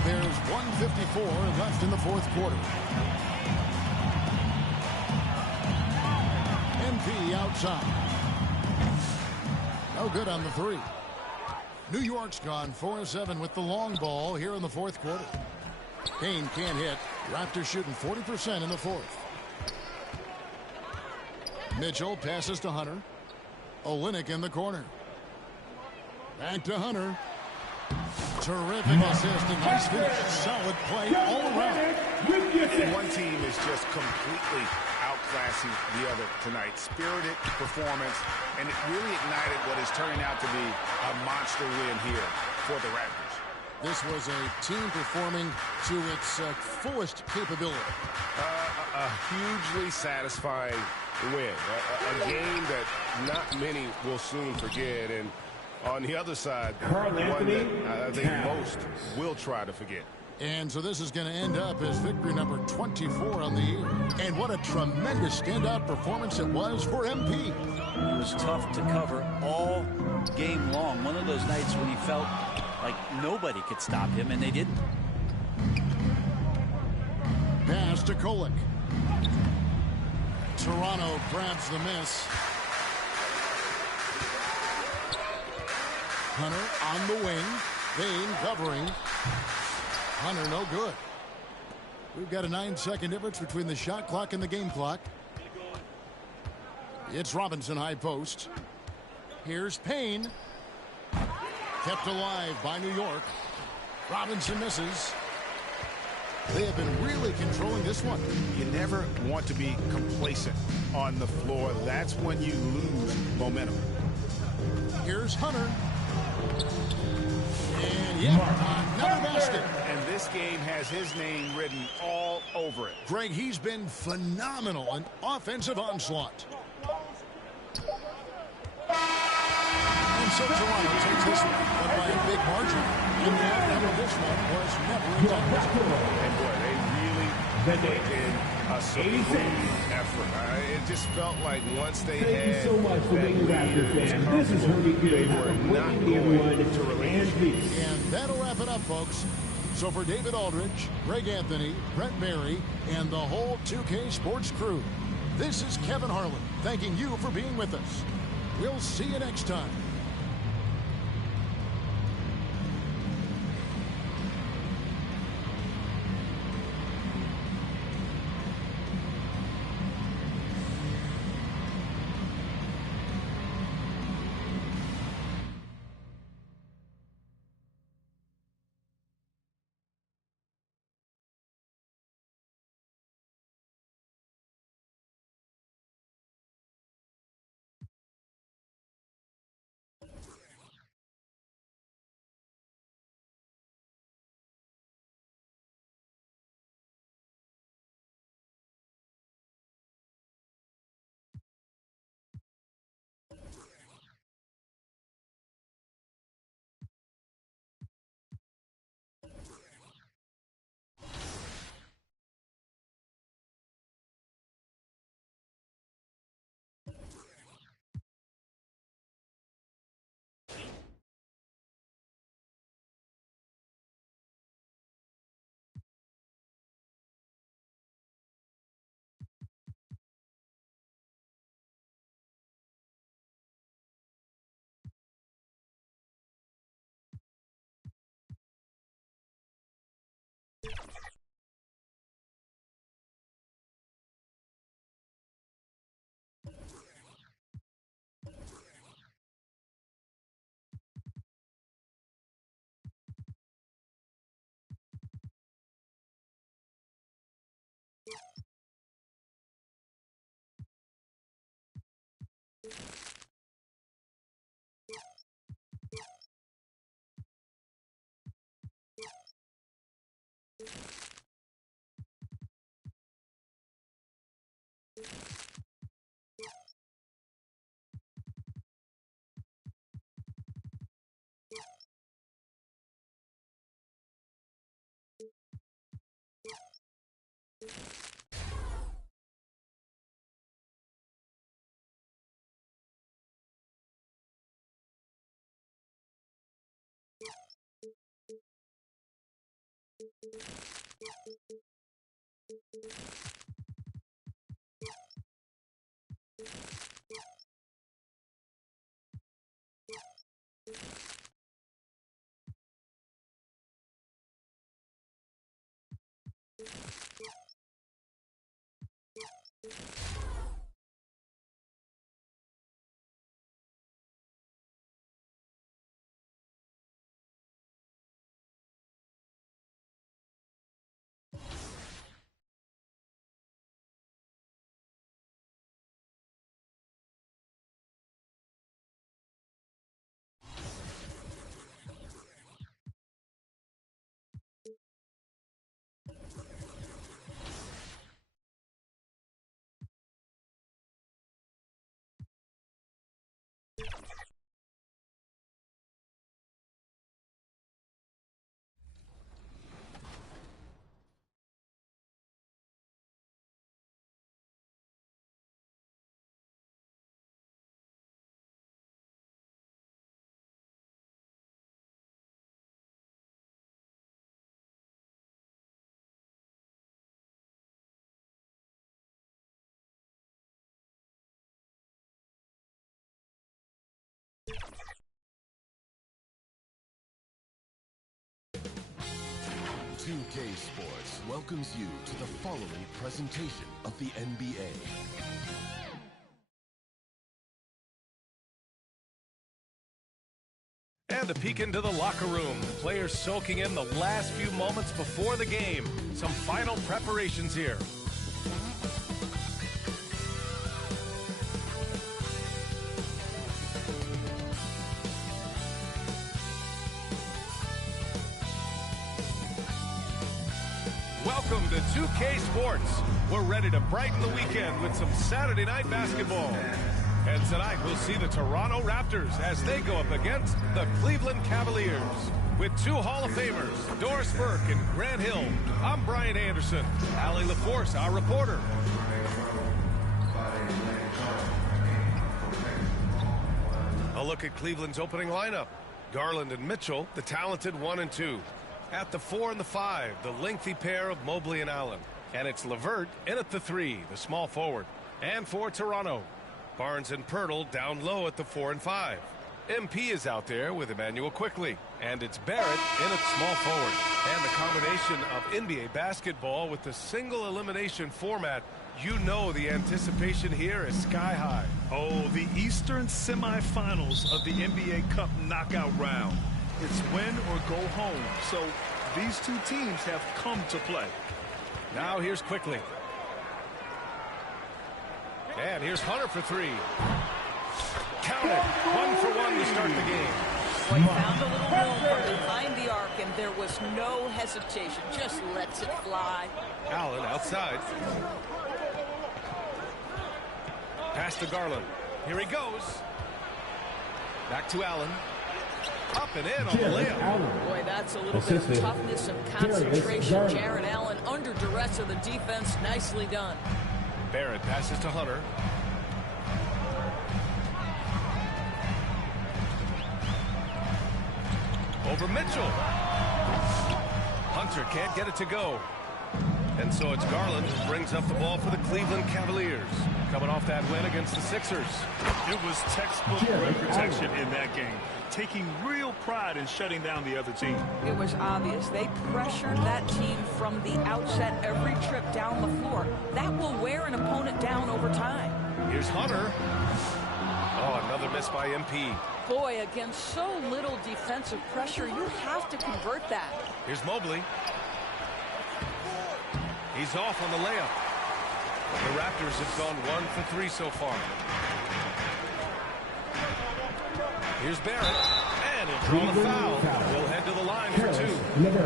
There's 1:54 left in the fourth quarter. MP outside. No good on the three. New York's gone 4-7 with the long ball here in the fourth quarter. Payne can't hit. Raptors shooting 40% in the fourth. Mitchell passes to Hunter. Olynyk in the corner. Back to Hunter. Terrific assist and nice finish. Solid play all around. One team is just completely outclassing the other tonight. Spirited performance, and it really ignited what is turning out to be a monster win here for the Raptors. This was a team performing to its fullest capability. A hugely satisfying win. A game that not many will soon forget, and on the other side, one that I think most will try to forget. And so this is going to end up as victory number 24 on the year. And what a tremendous standout performance it was for MP. He was tough to cover all game long. One of those nights when he felt like nobody could stop him, and they didn't. Pass to Kolek. Toronto grabs the miss. Hunter on the wing. Bain covering. Hunter no good. We've got a 9-second difference between the shot clock and the game clock. It's Robinson high post. Here's Payne. Kept alive by New York. Robinson misses. They have been really controlling this one. You never want to be complacent on the floor. That's when you lose momentum. Here's Hunter. And yeah, another basket. And this game has his name written all over it. Greg, he's been phenomenal. An offensive onslaught. And so Toronto takes this one, but by a big margin. And the outcome of this one was never intended. And boy, they really put in a supreme effort. It just felt like once they had so much for being Raptors fans. This is Herbie Good. they were not going to release. And that'll wrap it up, folks. So for David Aldridge, Greg Anthony, Brent Barry, and the whole 2K Sports crew, this is Kevin Harlan thanking you for being with us. We'll see you next time. 2K Sports welcomes you to the following presentation of the NBA. And a peek into the locker room. Players soaking in the last few moments before the game. Some final preparations here. Welcome to 2K Sports. We're ready to brighten the weekend with some Saturday night basketball. And tonight we'll see the Toronto Raptors as they go up against the Cleveland Cavaliers. With two Hall of Famers, Doris Burke and Grant Hill, I'm Brian Anderson. Allie LaForce, our reporter. A look at Cleveland's opening lineup. Garland and Mitchell, the talented 1 and 2. At the 4 and the 5, the lengthy pair of Mobley and Allen. And it's LeVert in at the 3, the small forward. And for Toronto, Barnes and Pirtle down low at the 4 and 5. MP is out there with Emmanuel Quickly. And it's Barrett in at small forward. And the combination of NBA basketball with the single elimination format, you know the anticipation here is sky high. Oh, the Eastern semifinals of the NBA Cup knockout round. It's win or go home. So these two teams have come to play. Now here's Quickly. And here's Hunter for 3. Count it. 1 for 1 to start the game. Well, he found a little room from behind the arc, and there was no hesitation. Just lets it fly. Allen outside. Pass to Garland. Here he goes. Back to Allen. Up and in on the layup. Boy, that's a little bit of toughness and concentration. Jared Allen under duress of the defense. Nicely done. Barrett passes to Hunter. Over Mitchell. Hunter can't get it to go. And so it's Garland who brings up the ball for the Cleveland Cavaliers. Coming off that win against the Sixers. It was textbook rim protection in that game. Taking real pride in shutting down the other team. It was obvious. They pressured that team from the outset every trip down the floor. That will wear an opponent down over time. Here's Hunter. Oh, another miss by MP. Boy, against so little defensive pressure, you have to convert that. Here's Mobley. He's off on the layup. The Raptors have gone 1 for 3 so far. Here's Barrett, and he'll draw the foul. He'll head to the line for 2.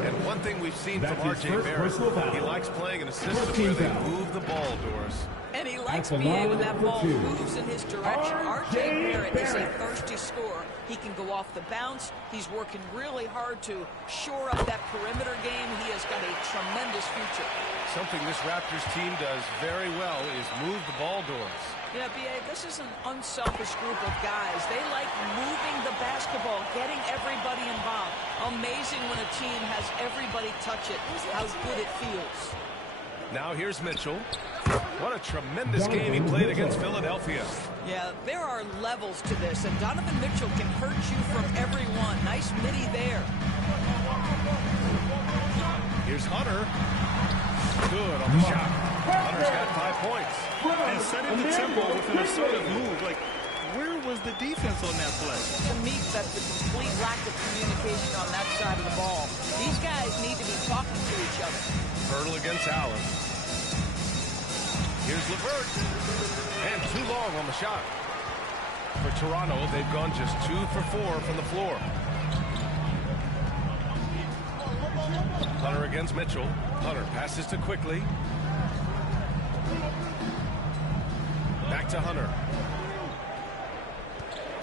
And one thing we've seen from R.J. Barrett, he likes playing in a system where they move the ball, Doris. And he likes being when that ball moves in his direction. R.J. Barrett is a thirsty scorer. He can go off the bounce. He's working really hard to shore up that perimeter game. He has got a tremendous future. Something this Raptors team does very well is move the ball, Doris. Yeah, B.A., this is an unselfish group of guys. They like moving the basketball, getting everybody involved. Amazing when a team has everybody touch it, how good it feels. Now here's Mitchell. What a tremendous game he played against Philadelphia. Yeah, there are levels to this, and Donovan Mitchell can hurt you from everyone. Nice midi there. Here's Hunter. Good on the shot. Hunter's got 5 points. And setting the tempo with an assertive move. Like, where was the defense on that play? To me, that's the complete lack of communication on that side of the ball. These guys need to be talking to each other. Pirtle against Allen. Here's LeVert. And too long on the shot. For Toronto, they've gone just 2 for 4 from the floor. Hunter against Mitchell. Hunter passes to Quickly. Back to Hunter.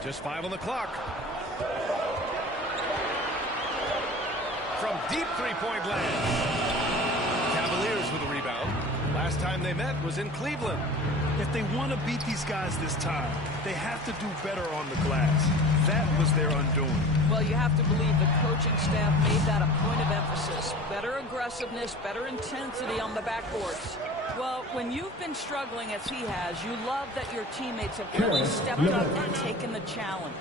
Just 5 on the clock. From deep three-point land. Cavaliers with a rebound. Last time they met was in Cleveland. If they want to beat these guys this time, they have to do better on the glass. That was their undoing. Well, you have to believe the coaching staff made that a point of emphasis. Better aggressiveness, better intensity on the backboards. Well, when you've been struggling as he has, you love that your teammates have really stepped up and taken the challenge.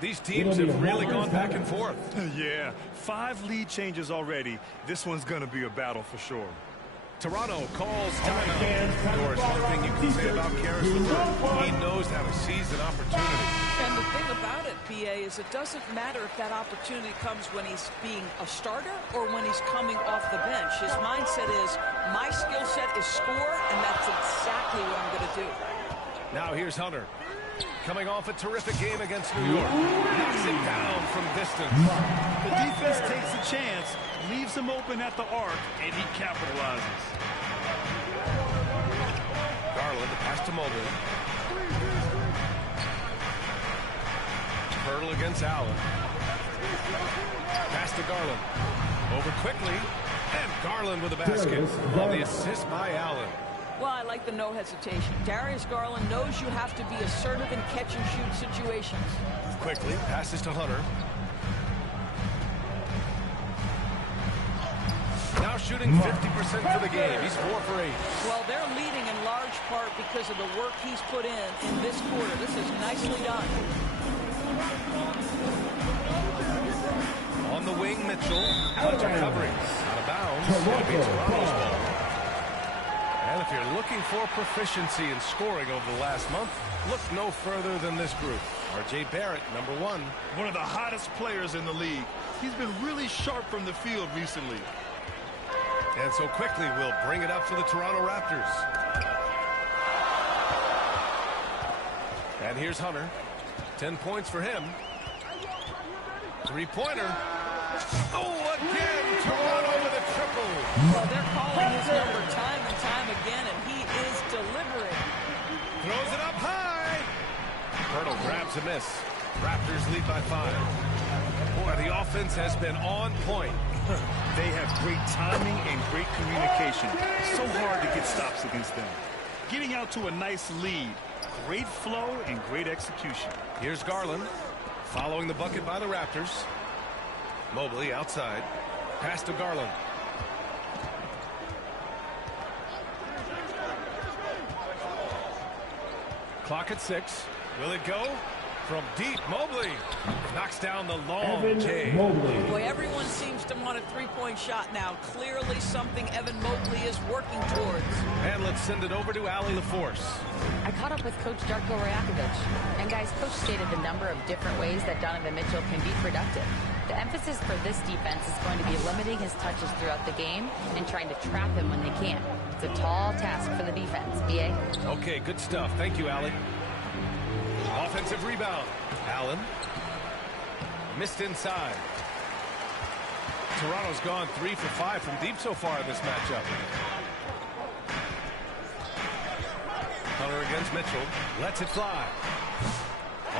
These teams have really gone back and forth. Yeah, 5 lead changes already. This one's going to be a battle for sure. Toronto calls timeout. Doris, one thing you can say about Kasikorn, he knows how to seize an opportunity. And the thing about it, BA, is it doesn't matter if that opportunity comes when he's being a starter or when he's coming off the bench. His mindset is, my skill set is score, and that's exactly what I'm going to do. Now here's Hunter. Coming off a terrific game against New York. Knocks it down from distance. The defense takes a chance, leaves him open at the arc, and he capitalizes. Garland, pass to Mobley. Hurdle against Allen. Pass to Garland. Over quickly. And Garland with a basket. On the assist by Allen. Well, I like the no hesitation. Darius Garland knows you have to be assertive in catch-and-shoot situations. Quickly, passes to Hunter. Now shooting 50% for the game. He's 4 for 8. Well, they're leading in large part because of the work he's put in this quarter. This is nicely done. On the wing, Mitchell. Hunter covering. Out of bounds. It'll be Toronto's ball. And if you're looking for proficiency in scoring over the last month, look no further than this group. R.J. Barrett, number 1. One of the hottest players in the league. He's been really sharp from the field recently. And so quickly, we'll bring it up for the Toronto Raptors. And here's Hunter. 10 points for him. 3-pointer. Oh, again, Toronto with a triple. Well, they're calling his number time and time again, and he is delivering. Throws it up high. Hurdle grabs a miss. Raptors lead by 5. Boy, the offense has been on point. They have great timing and great communication. So hard to get stops against them. Getting out to a nice lead. Great flow and great execution. Here's Garland. Following the bucket by the Raptors. Mobley outside. Pass to Garland. Clock at 6. Will it go? From deep, Mobley knocks down the long J. Boy, everyone seems to want a three-point shot now. Clearly something Evan Mobley is working towards. And let's send it over to Allie LaForce. I caught up with Coach Darko Rajakovic. And guys, Coach stated the number of different ways that Donovan Mitchell can be productive. The emphasis for this defense is going to be limiting his touches throughout the game and trying to trap him when they can. It's a tall task for the defense. BA? Okay, good stuff. Thank you, Allie. Offensive rebound. Allen. Missed inside. Toronto's gone 3 for 5 from deep so far in this matchup. Hunter against Mitchell. Lets it fly.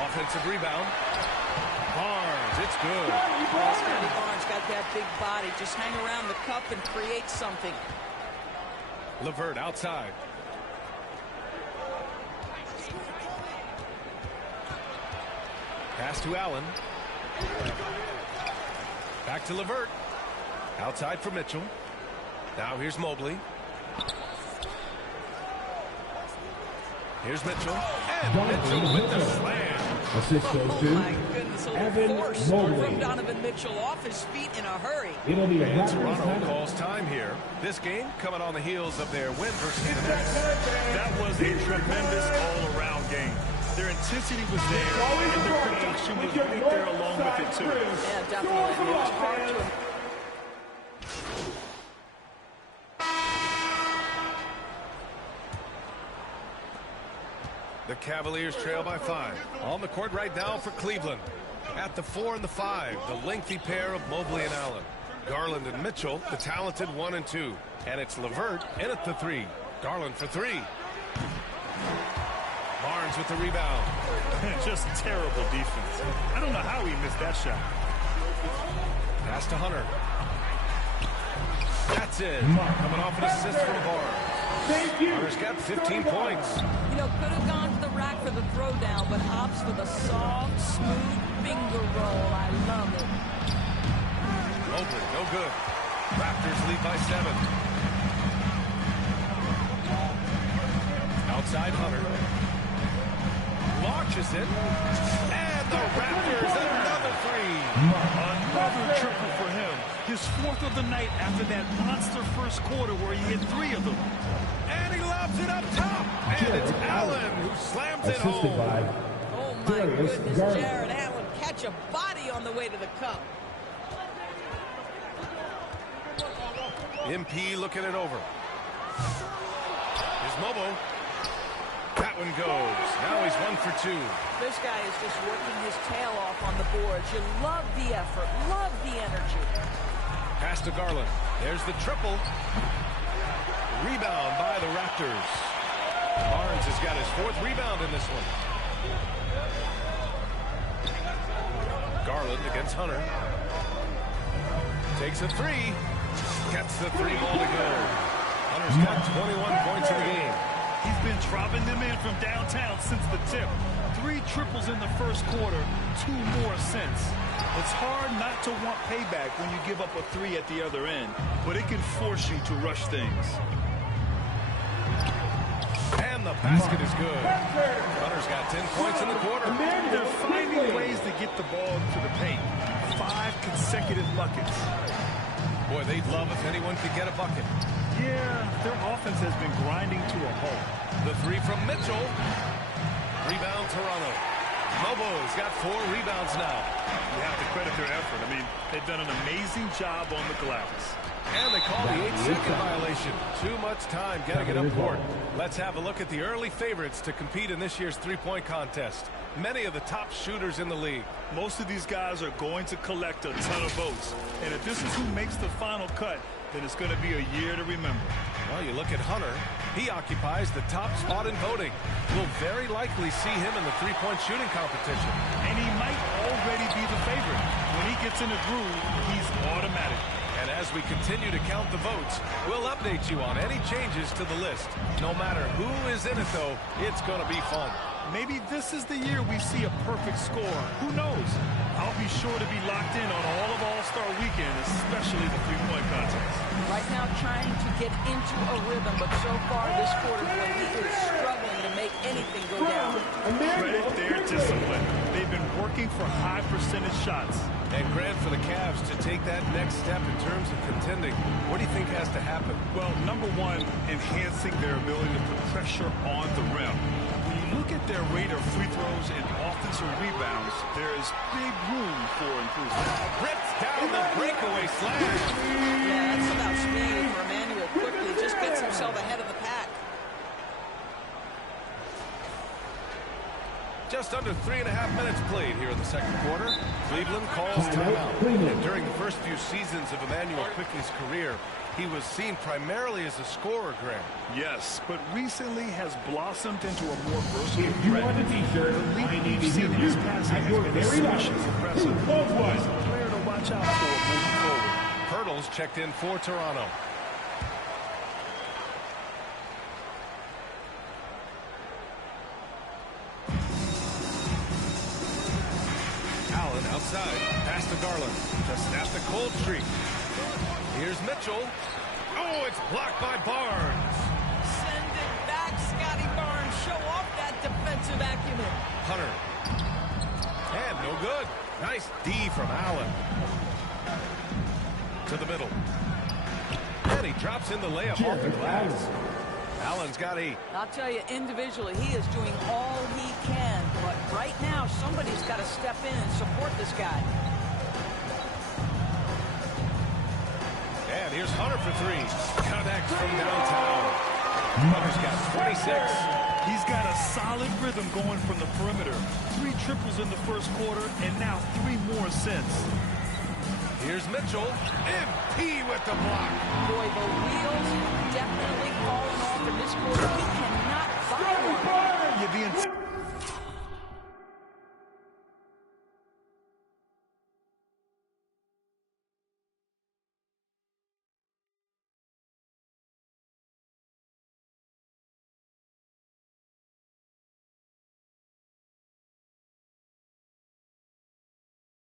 Offensive rebound. Barnes. It's good. Scotty Barnes got that big body. Just hang around the cup and create something. LeVert outside. Pass to Allen. Back to LeVert. Outside for Mitchell. Now here's Mobley. Here's Mitchell. And Mitchell with the slam. Assist goes to my goodness, a Evan force Mobley. from Donovan Mitchell off his feet in a hurry. It'll be a And Toronto calls time here. This game coming on the heels of their win versus the Knicks. That was a tremendous all-around game. Their intensity was there, and their production was right there along with it, too. Yeah, definitely. It was hard to... The Cavaliers trail by 5. On the court right now for Cleveland. At the 4 and the 5, the lengthy pair of Mobley and Allen. Garland and Mitchell, the talented 1 and 2. And it's LeVert in at the 3. Garland for 3. Barnes with the rebound. Just terrible defense. I don't know how he missed that shot. Pass to Hunter. That's it. Coming off an assist from Barnes. Thank you. Hunter's got 15 points. You know, could have gone to the rack for the throwdown, but opts for the soft, smooth finger roll. I love it. Mobley, no good. Raptors lead by 7. Outside Hunter. Launches it. And the Raptors another three. Another triple for him. His fourth of the night after that monster first quarter where he hit three of them. And he lobs it up top. And it's Allen who slams it home. Oh, my goodness, Jared Allen catch a body on the way to the cup. MP looking it over. Here's Mobo. That one goes. Now he's 1 for 2. This guy is just working his tail off on the boards. You love the effort, love the energy. Pass to Garland. There's the triple. Rebound by the Raptors. Barnes has got his 4th rebound in this one. Garland against Hunter. Takes a 3. Gets the 3-ball to go. Hunter's got 21 points in the game. He's been dropping them in from downtown since the tip. 3 triples in the first quarter, 2 more since. It's hard not to want payback when you give up a 3 at the other end, but it can force you to rush things. And the basket is good. Hunter's got 10 points in the quarter. They're finding ways to get the ball to the paint. 5 consecutive buckets. Boy, they'd love if anyone could get a bucket. Yeah, their offense has been grinding to a halt. The 3 from Mitchell. Rebound Toronto. Mobo's got 4 rebounds now. You have to credit their effort. I mean, they've done an amazing job on the glass. And they call the 8-second violation. Too much time getting it up court. Let's have a look at the early favorites to compete in this year's three-point contest. Many of the top shooters in the league. Most of these guys are going to collect a ton of votes. And if this is who makes the final cut, then it's going to be a year to remember. Well, you look at Hunter. He occupies the top spot in voting. We'll very likely see him in the three-point shooting competition. And he might already be the favorite. When he gets in a groove, he's automatic. And as we continue to count the votes, we'll update you on any changes to the list. No matter who is in it, though, it's going to be fun. Maybe this is the year we see a perfect score. Who knows? I'll be sure to be locked in on all of All-Star Weekend, especially the three-point contest. Right now trying to get into a rhythm, but so far this quarter, boy, he is struggling to make anything go down. Credit their discipline. They've been working for high percentage shots. And Grant, for the Cavs to take that next step in terms of contending, what do you think has to happen? Well, number one, enhancing their ability to put pressure on the rim. When you look at their rate of free throws and offensive rebounds, there is big room for improvement. Rips down the breakaway slam. Yeah, that's about speed for Emmanuel quickly. Just gets himself ahead of the pack. Just under 3.5 minutes played here in the second quarter. Cleveland calls timeout. And during the first few seasons of Emmanuel Quickley's career, he was seen primarily as a scorer, Grant. Yes, but recently has blossomed into a more versatile threat. If you want a t-shirt, I need to hear his passing has been especially impressive. He's a player to watch out for moving forward. Hurdles checked in for Toronto. Allen outside, pass to Garland to snap the cold streak. Here's Mitchell. Oh, it's blocked by Barnes. Send it back, Scotty Barnes. Show off that defensive acumen. Hunter. And no good. Nice D from Allen. To the middle. And he drops in the layup off the glass. Allen's got 8. I'll tell you, individually, he is doing all he can. But right now, somebody's got to step in and support this guy. And here's Hunter for 3. Connects from downtown. Hunter's got 26. He's got a solid rhythm going from the perimeter. 3 triples in the first quarter, and now 3 more since. Here's Mitchell. MP with the block. Boy, the wheels definitely falling off in this quarter. He cannot buy one. You're being...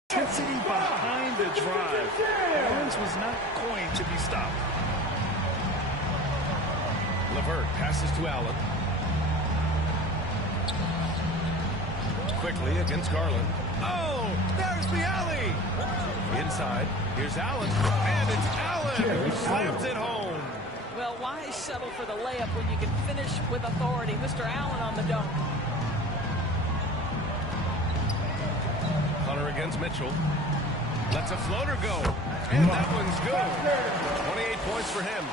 Intensity behind the drive. Barnes was not going to be stopped. LeVert passes to Allen. Quickly against Garland. Oh, there's the alley. Inside, here's Allen, and it's Allen who slams it home. Well, why settle for the layup when you can finish with authority? Mr. Allen on the dunk. Hunter against Mitchell. Lets a floater go. And that one's good. 28 points for him.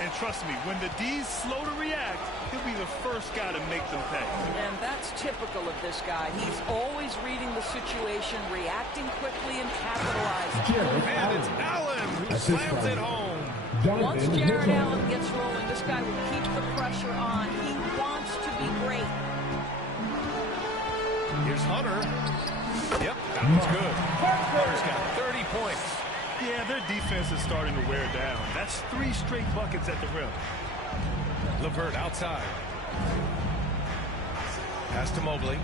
And trust me, when the D's slow to react, he'll be the first guy to make them pay. And that's typical of this guy. He's always reading the situation, reacting quickly, and capitalizing. And it's Allen who slams it home. Once Jared Allen gets rolling, this guy will keep the pressure on. He wants to be great. Here's Hunter. Yep, that one's good. Hunter's got 30 points. Yeah, their defense is starting to wear down. That's 3 straight buckets at the rim. LeVert outside. Pass to Mobley.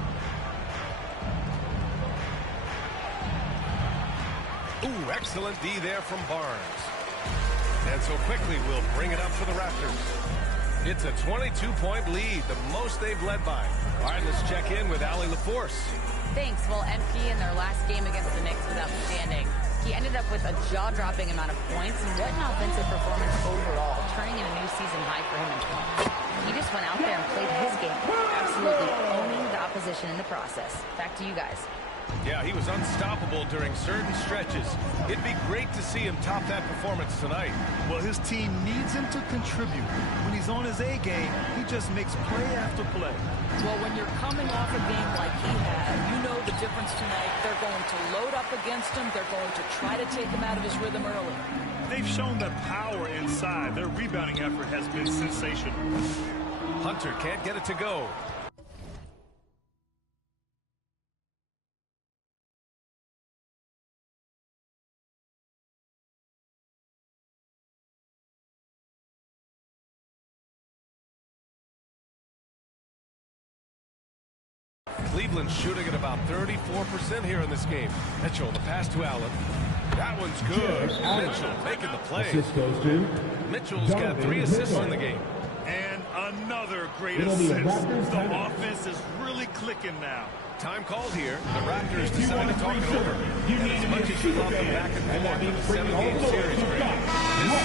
Ooh, excellent D there from Barnes. And so quickly we'll bring it up for the Raptors. It's a 22-point lead, the most they've led by. All right, let's check in with Allie LaForce. Thanks. Well, MP in their last game against the Knicks was outstanding. He ended up with a jaw-dropping amount of points, and what an offensive performance overall, turning in a new season high for him in points. He just went out there and played his game, absolutely owning the opposition in the process. Back to you guys. Yeah, he was unstoppable during certain stretches. It'd be great to see him top that performance tonight. Well, his team needs him to contribute. When he's on his A game, he just makes play after play. Well, when you're coming off a game like he had, you know the difference tonight. They're going to load up against him. They're going to try to take him out of his rhythm early. They've shown that power inside. Their rebounding effort has been sensational. Hunter can't get it to go. Cleveland shooting at about 34% here in this game. Mitchell, the pass to Allen. That one's good. Mitchell making the play. Mitchell's got 3 assists in the game. And another great assist. The offense is really clicking now. Time called here. The Raptors decided to talk it over. And as much as you love the back and forth in the 7-game series, this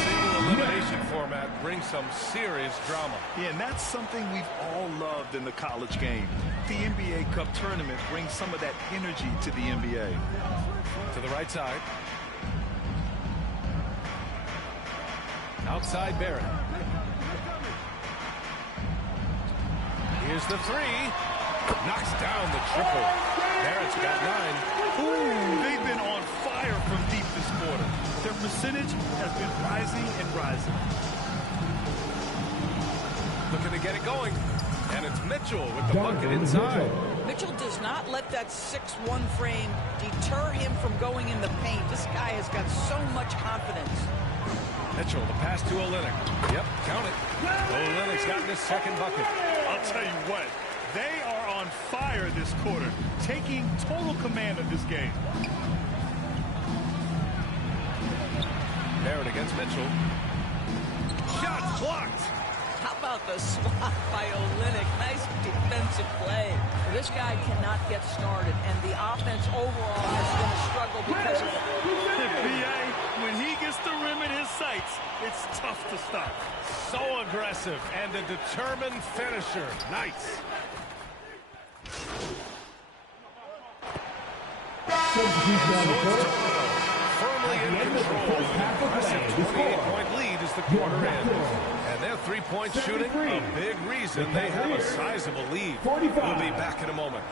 single elimination format brings some serious drama. Yeah, and that's something we've all loved in the college game. The NBA Cup tournament brings some of that energy to the NBA. To the right side. Outside Barrett. Here's the 3. Knocks down the triple. Barrett's got 9. Ooh, they've been on fire from deep this quarter. Their percentage has been rising and rising. Looking to get it going. And it's Mitchell with the bucket inside. Mitchell does not let that 6'1" frame deter him from going in the paint. This guy has got so much confidence. Mitchell, the pass to Olynyk. Yep, count it. Olynyk's gotten his second bucket. I'll tell you what, they are on fire this quarter, taking total command of this game. Barrett against Mitchell. Shot blocked. How about the swat by Olynyk? Nice defensive play. This guy cannot get started, and the offense overall has been a struggle because of it. BA, when he gets the rim in his sights, it's tough to stop. So aggressive and a determined finisher. Nice. Firmly in control. An impressive 28-point lead as the quarter ends. And their three-point shooting, a big reason they have a sizable lead. We'll be back in a moment.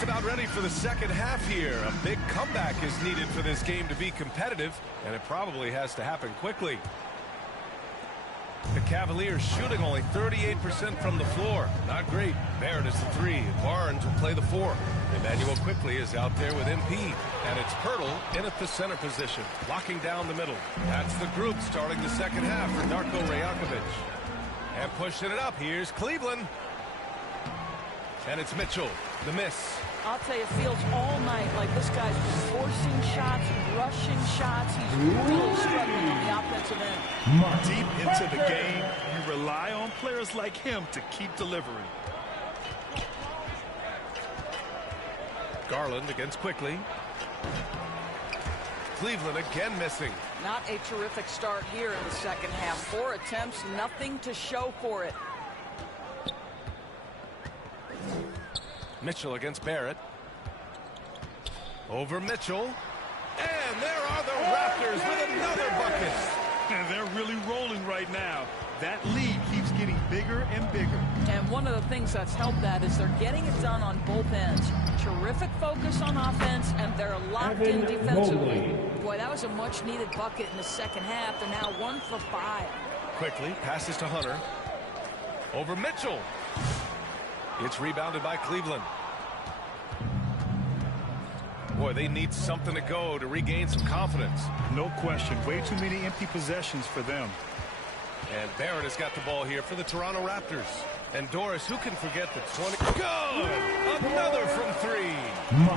just about ready for the second half here. A big comeback is needed for this game to be competitive, and it probably has to happen quickly. The Cavaliers shooting only 38% from the floor. Not great. Barrett is the 3. Barnes will play the 4. Emmanuel quickly is out there with MP. And it's Pirtle in at the center position, locking down the middle. That's the group starting the second half for Darko Rajakovic. And pushing it up, here's Cleveland. And it's Mitchell, the miss. I'll tell you, it feels all night like this guy's forcing shots, rushing shots. He's really struggling on the offensive end. Deep into the game, you rely on players like him to keep delivering. Garland against Quickly. Cleveland again missing. Not a terrific start here in the second half. 4 attempts, nothing to show for it. Mitchell against Barrett. Over Mitchell. And there are the Raptors with another bucket. And they're really rolling right now. That lead keeps getting bigger and bigger. And one of the things that's helped that is they're getting it done on both ends. Terrific focus on offense, and they're locked in defensively. Boy, that was a much-needed bucket in the second half. They're now 1 for 5. Quickly passes to Hunter. Over Mitchell. It's rebounded by Cleveland. Boy, they need something to go to regain some confidence. No question. Way too many empty possessions for them. And Barrett has got the ball here for the Toronto Raptors. And Doris, who can forget the 20? Good! Another from 3.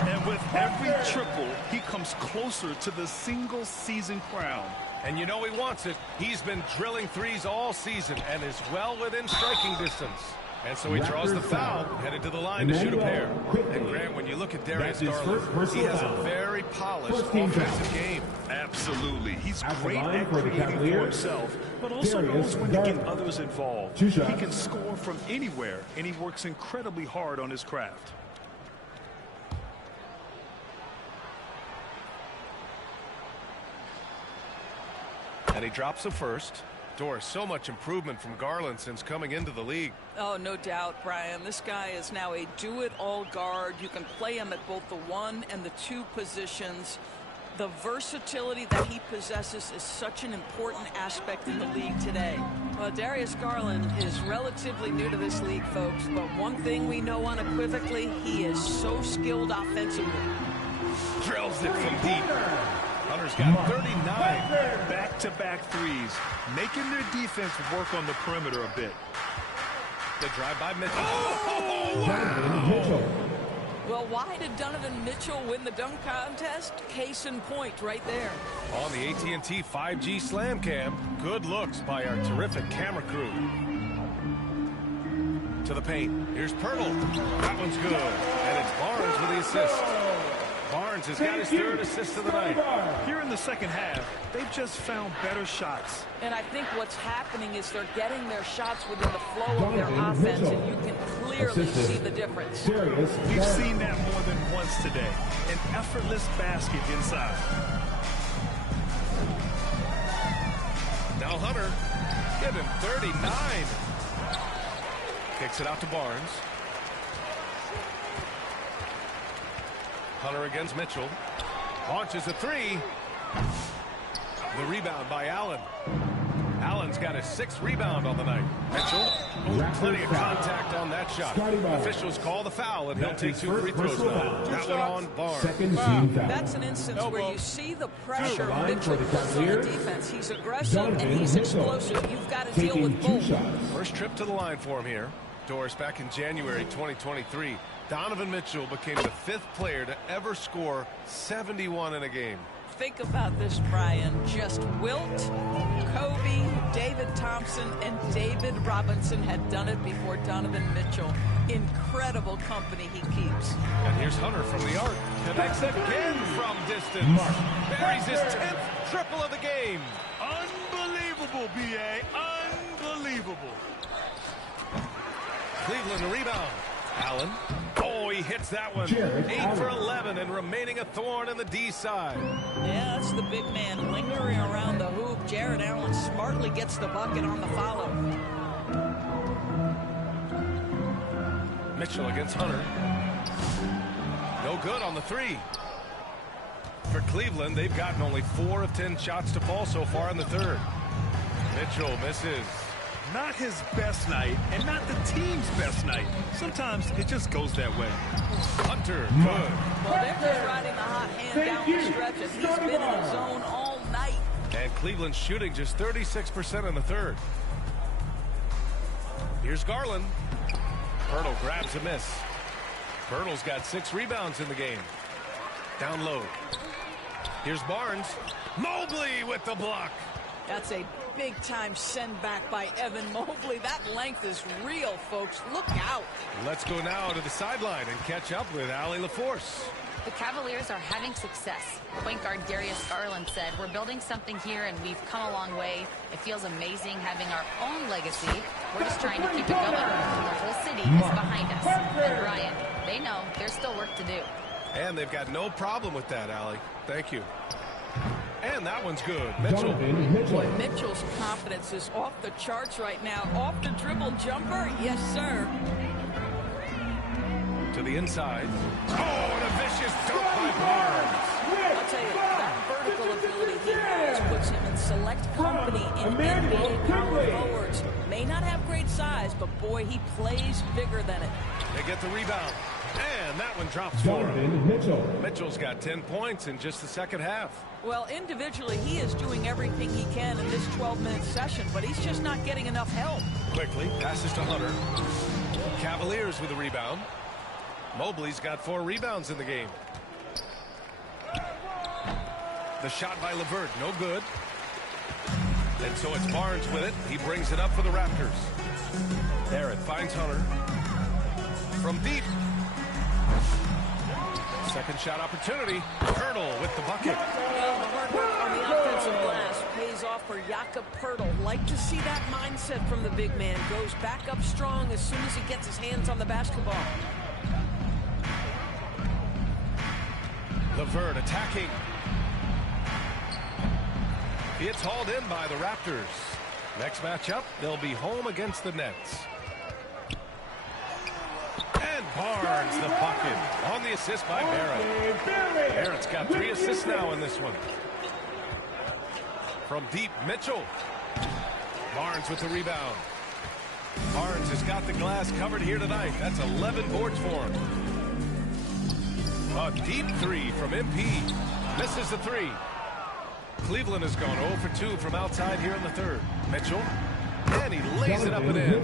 And with every triple, he comes closer to the single-season crown. And you know he wants it. He's been drilling threes all season and is well within striking distance. And so he draws the foul, headed to the line to shoot a pair. And Grant, when you look at Darius Garland, he has a very polished offensive game. Absolutely. He's great at creating for himself, but also knows when to get others involved. He can score from anywhere, and he works incredibly hard on his craft. And he drops the first. Doris, so much improvement from Garland since coming into the league. Oh, no doubt, Brian. This guy is now a do-it-all guard. You can play him at both the 1 and the 2 positions. The versatility that he possesses is such an important aspect in the league today. Well, Darius Garland is relatively new to this league, folks, but one thing we know unequivocally, he is so skilled offensively. Drills it from deep. Hunter's got 39. Back-to-back threes, making their defense work on the perimeter a bit. The drive by Mitchell. Mitchell. Well, why did Donovan Mitchell win the dunk contest? Case in point right there. On the AT&T 5G Slam Cam, good looks by our terrific camera crew. To the paint. Here's Pirtle. That one's good. And it's Barnes with the assist. Barnes has got his 3rd assist of the night. Here in the second half, they've just found better shots. And I think what's happening is they're getting their shots within the flow of their offense, and you can clearly see the difference. We've seen that more than once today. An effortless basket inside. Now Hunter, give him 39. Kicks it out to Barnes. Hunter against Mitchell. Launches a 3. The rebound by Allen. Allen's got his 6th rebound on the night. Mitchell, plenty of contact on that shot. Officials call the foul, and he'll take 2 free throws now. That one on Barnes. Wow, that's an instance where you see the pressure Mitchell puts on the defense. He's aggressive and he's explosive. You've got to deal with both. First trip to the line for him here. Doris, back in January 2023, Donovan Mitchell became the 5th player to ever score 71 in a game. Think about this, Brian. Just Wilt, Kobe, David Thompson, and David Robinson had done it before Donovan Mitchell. Incredible company he keeps. And here's Hunter from the arc. Connects again from distance. Buries his 10th triple of the game. Unbelievable, B.A. Unbelievable. Cleveland the rebound. Allen. Oh, he hits that one. 8 for 11 and remaining a thorn in the D side. Yeah, that's the big man lingering around the hoop. Jared Allen smartly gets the bucket on the follow. Mitchell against Hunter. No good on the three. For Cleveland, they've gotten only 4 of 10 shots to fall so far in the third. Mitchell misses. Not his best night, and not the team's best night. Sometimes it just goes that way. Hunter, good. Well, they're just riding the hot hand down the stretch, and he's been in the zone all night. And Cleveland's shooting just 36% in the third. Here's Garland. Pirtle grabs a miss. Pirtle's got 6 rebounds in the game. Down low. Here's Barnes. Mobley with the block. That's a big-time send back by Evan Mobley. That length is real, folks. Look out. Let's go now to the sideline and catch up with Allie LaForce. The Cavaliers are having success. Point guard Darius Garland said, "We're building something here and we've come a long way. It feels amazing having our own legacy. We're just trying to keep it going. The whole city is behind us." And Ryan, they know there's still work to do. And they've got no problem with that, Allie. Thank you. And that one's good. Mitchell. Boy, Mitchell's confidence is off the charts right now. Off the dribble jumper. Yes, sir. To the inside. Oh, and a vicious dunk by Barnes. I'll tell you, that vertical ability he has puts him in select company in NBA power forwards. May not have great size, but boy, he plays bigger than it. They get the rebound. And that one drops for him. Mitchell's got 10 points in just the second half. Well, individually, he is doing everything he can in this 12-minute session, but he's just not getting enough help. Quickly, passes to Hunter. Cavaliers with the rebound. Mobley's got 4 rebounds in the game. The shot by LeVert, no good. And so it's Barnes with it. He brings it up for the Raptors. Barrett finds Hunter. From deep. Second shot opportunity. Pirtle with the bucket. Well, the hard work on the offensive glass pays off for Jakob Pirtle. Like to see that mindset from the big man. Goes back up strong as soon as he gets his hands on the basketball. LeVert attacking. It's hauled in by the Raptors. Next matchup, they'll be home against the Nets. And Barnes the bucket on the assist by Barrett. Barrett's got 3 assists now in this one. From deep, Mitchell. Barnes with the rebound. Barnes has got the glass covered here tonight. That's 11 boards for him. A deep 3 from MP. Misses the 3. Cleveland has gone 0 for 2 from outside here in the third. Mitchell. And he lays it up and in.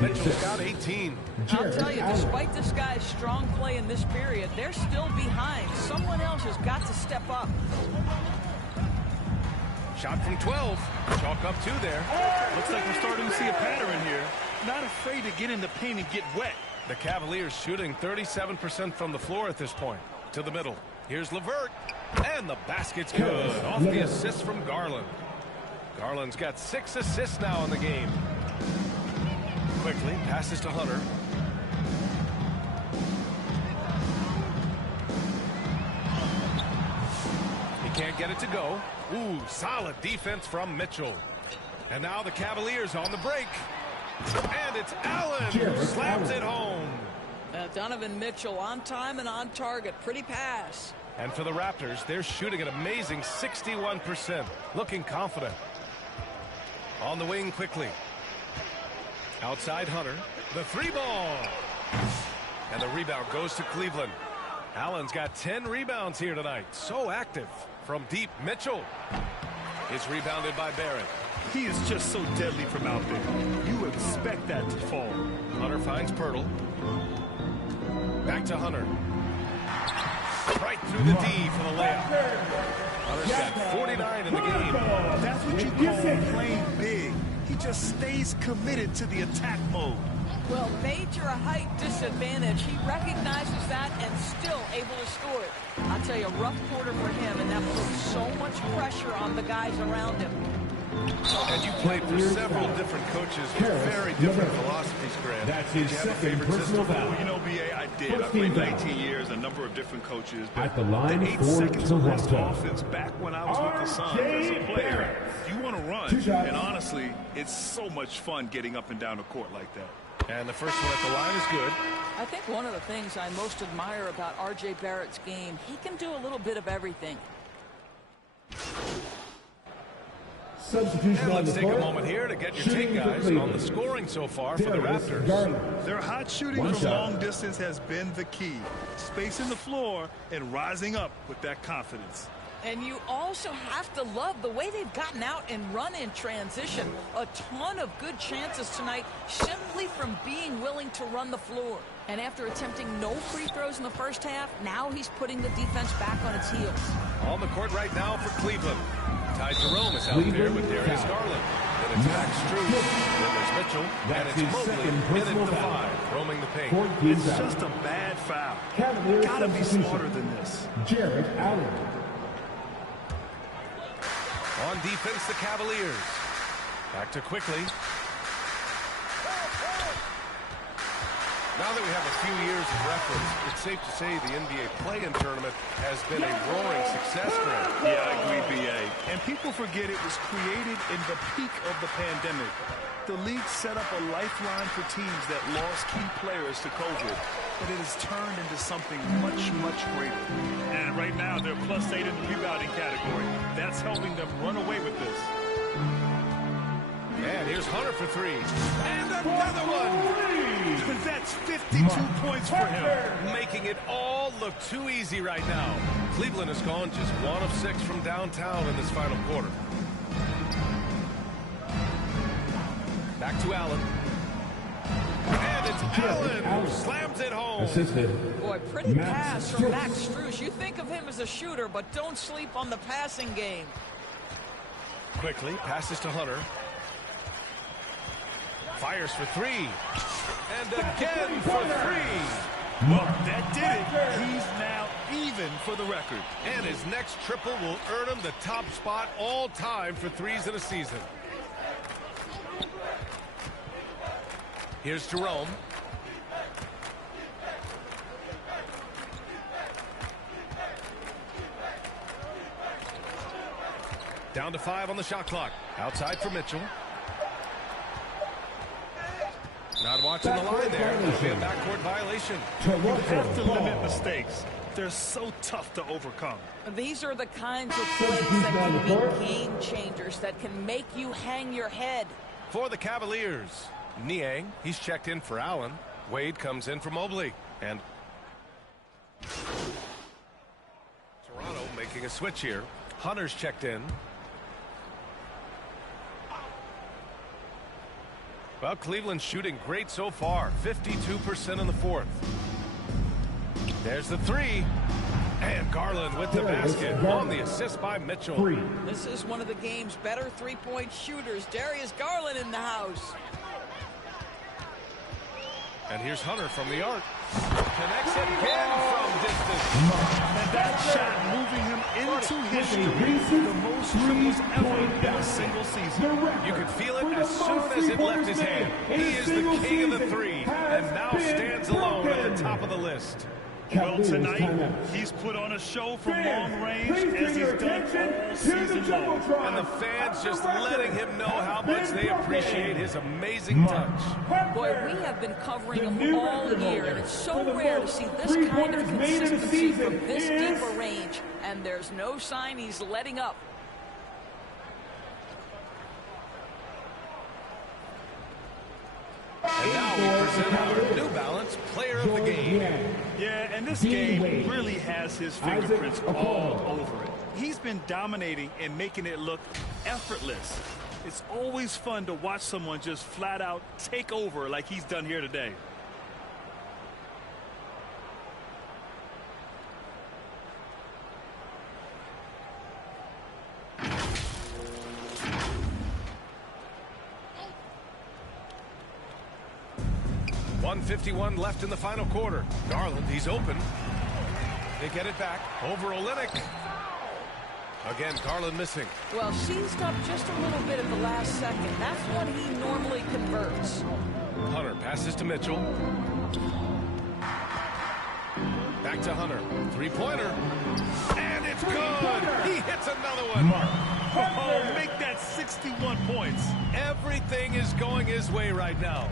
Mitchell's got 18. I'll tell you, despite this guy's strong play in this period, they're still behind. Someone else has got to step up. Shot from 12. Chalk up 2 there. Looks like we're starting to see a pattern here. Not afraid to get in the paint and get wet. The Cavaliers shooting 37% from the floor at this point. To the middle. Here's LeVert. And the basket's good. Off the assist from Garland. Garland's got 6 assists now in the game. Quickly passes to Hunter. He can't get it to go. Ooh, solid defense from Mitchell. And now the Cavaliers on the break. And it's Allen who slams it home. Donovan Mitchell on time and on target. Pretty pass. And for the Raptors, they're shooting an amazing 61%. Looking confident. On the wing quickly. Outside Hunter. The 3 ball. And the rebound goes to Cleveland. Allen's got 10 rebounds here tonight. So active. From deep, Mitchell is rebounded by Barrett. He is just so deadly from out there. You expect that to fall. Hunter finds Pirtle. Back to Hunter. Right through the D for the layup. Hunter's got 49 in the game. That's what you call playing big. He just stays committed to the attack mode. Well, major height disadvantage. He recognizes that and still able to score it. I'll tell you, a rough quarter for him, and that puts so much pressure on the guys around him. And you played for several different coaches with very different philosophies, Grant. That's his second personal foul. You know, BA, I did. I played 19 years, a number of different coaches. But at the line, the 8 seconds of rest offense back when I was with the Suns as a player, you want to run. And honestly, it's so much fun getting up and down the court like that. And the first one at the line is good. I think one of the things I most admire about R.J. Barrett's game, he can do a little bit of everything. And let's take a moment here to get your take, guys, on the scoring so far for the Raptors. Their hot shooting from long distance has been the key. Spacing the floor and rising up with that confidence. And you also have to love the way they've gotten out and run in transition. A ton of good chances tonight simply from being willing to run the floor. And after attempting no free throws in the first half, now he's putting the defense back on its heels. On the court right now for Cleveland. Ty Jerome is out there with Darius Garland. Then it's Max Strus. Then there's Mitchell. And it's Mobley in at the 5, roaming the paint. It's just a bad foul. Gotta be smarter than this. Jared Allen. On defense, the Cavaliers. Back to quickly. Now that we have a few years of reference, it's safe to say the NBA play-in tournament has been a roaring success for him. Yeah, I agree, B.A. And people forget it was created in the peak of the pandemic. The league set up a lifeline for teams that lost key players to COVID, but it has turned into something much, much greater. And right now, they're +8 in the rebounding category. That's helping them run away with this. And here's Hunter for 3. And another one! That's 52 points for him. Making it all look too easy right now. Cleveland has gone just 1 of 6 from downtown in this final quarter. Back to Allen. And it's Allen who slams it home. Assisted. Boy, pretty pass from Max Strus. You think of him as a shooter, but don't sleep on the passing game. Quickly, passes to Hunter. Fires for 3. And again for 3. Well, that did it. He's now even for the record. And his next triple will earn him the top spot all time for threes in a season. Here's Jerome. Down to 5 on the shot clock. Outside for Mitchell. Not watching the line there. That'll be a backcourt violation. You have to limit mistakes. They're so tough to overcome. These are the kinds of plays that can be game changers, that can make you hang your head. For the Cavaliers, Niang, he's checked in for Allen. Wade comes in for Mobley. And Toronto making a switch here. Hunter's checked in. Well, Cleveland's shooting great so far. 52% in the 4th. There's the 3. And Garland with the basket on the assist by Mitchell. This is one of the game's better three-point shooters. Darius Garland in the house. And here's Hunter from the arc. Connects again from distance. And that shot moving him into history. The most triples ever in a single season. You could feel it as soon as it left his hand. He is the king of the 3 and now stands alone at the top of the list. Well, tonight, he's put on a show from long range as he's done all season long. And the fans just letting him know how much they appreciate his amazing touch. Boy, we have been covering him all year, and it's so rare to see this kind of consistency from this deep a range. And there's no sign he's letting up. And now we present our New Balance Player of the Game. Yeah, and this game really has his fingerprints all over it. He's been dominating and making it look effortless. It's always fun to watch someone just flat out take over like he's done here today. .51 left in the final quarter. Garland, he's open. They get it back over Olynyk. Again, Garland missing. Well, seized up just a little bit at the last second. That's when he normally converts. Hunter passes to Mitchell. Back to Hunter. Three-pointer. And it's good. He hits another one. Oh, make that 61 points. Everything is going his way right now.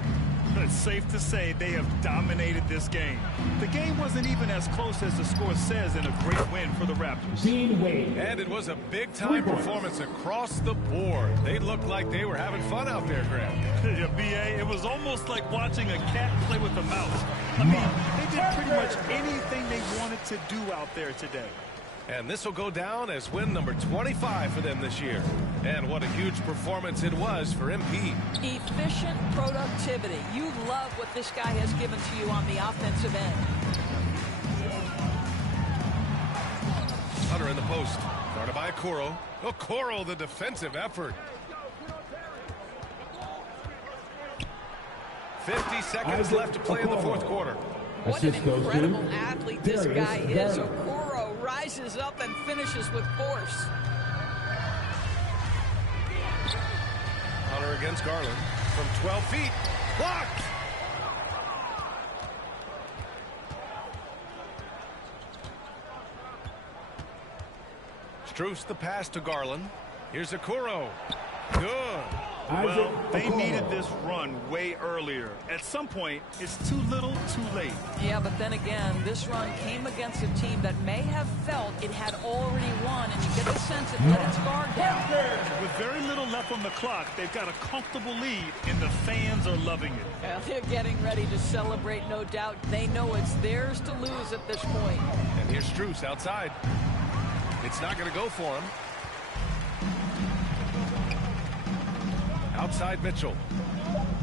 It's safe to say they have dominated this game. The game wasn't even as close as the score says in a great win for the Raptors. And it was a big-time performance across the board. They looked like they were having fun out there, Grant. Yeah, B.A., it was almost like watching a cat play with a mouse. I mean, they did pretty much anything they wanted to do out there today. And this will go down as win number 25 for them this year. And what a huge performance it was for MP. Efficient productivity. You love what this guy has given to you on the offensive end. Hunter in the post. Guarded by Okoro. Okoro, the defensive effort. 50 seconds left to play in the fourth quarter. What an incredible athlete this guy is. Okoro rises up and finishes with force. Hunter against Garland from 12 feet. Blocked! Strus the pass to Garland. Here's Okoro. Good. Well, they needed this run way earlier. At some point, it's too little, too late. Yeah, but then again, this run came against a team that may have felt it had already won, and you get the sense it let its guard down. With very little left on the clock, they've got a comfortable lead, and the fans are loving it. Yeah, they're getting ready to celebrate, no doubt. They know it's theirs to lose at this point. And here's Strus outside. It's not going to go for him. Outside Mitchell.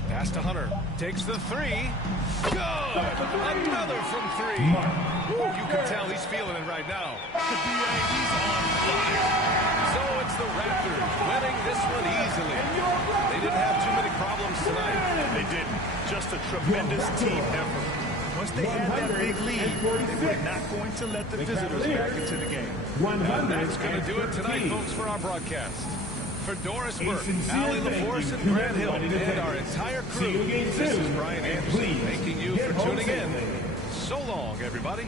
Pass to Hunter. Takes the three. Good! Another from three. You can tell he's feeling it right now. He's on fire. So it's the Raptors winning this one easily. They didn't have too many problems tonight. They didn't. Just a tremendous team effort. Once they had that big lead, they were not going to let the visitors back into the game. And that's going to do it tonight, folks, for our broadcast. For Doris Burke, Allie LaForce, and Grant Hill, and our entire crew, this is Brian Anderson, thanking you for tuning in. So long, everybody.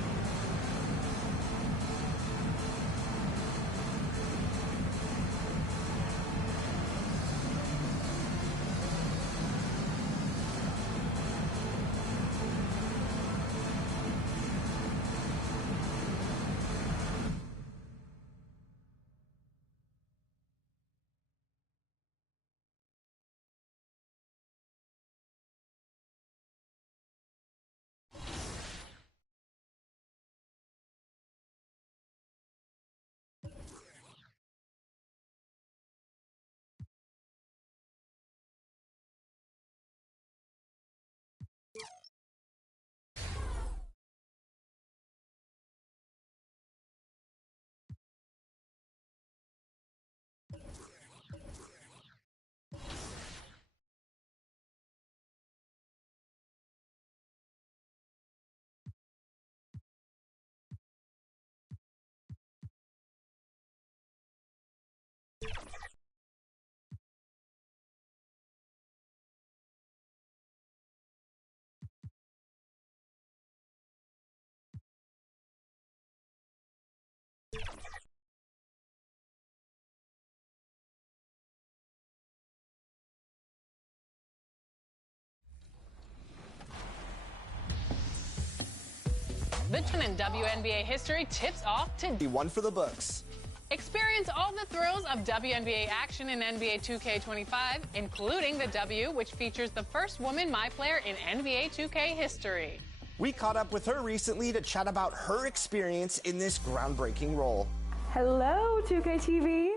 The in WNBA history tips off today. One for the books. Experience all the thrills of WNBA action in NBA2K25, including the W, which features the first woman MyPlayer in NBA 2K history. We caught up with her recently to chat about her experience in this groundbreaking role. Hello, 2K TV.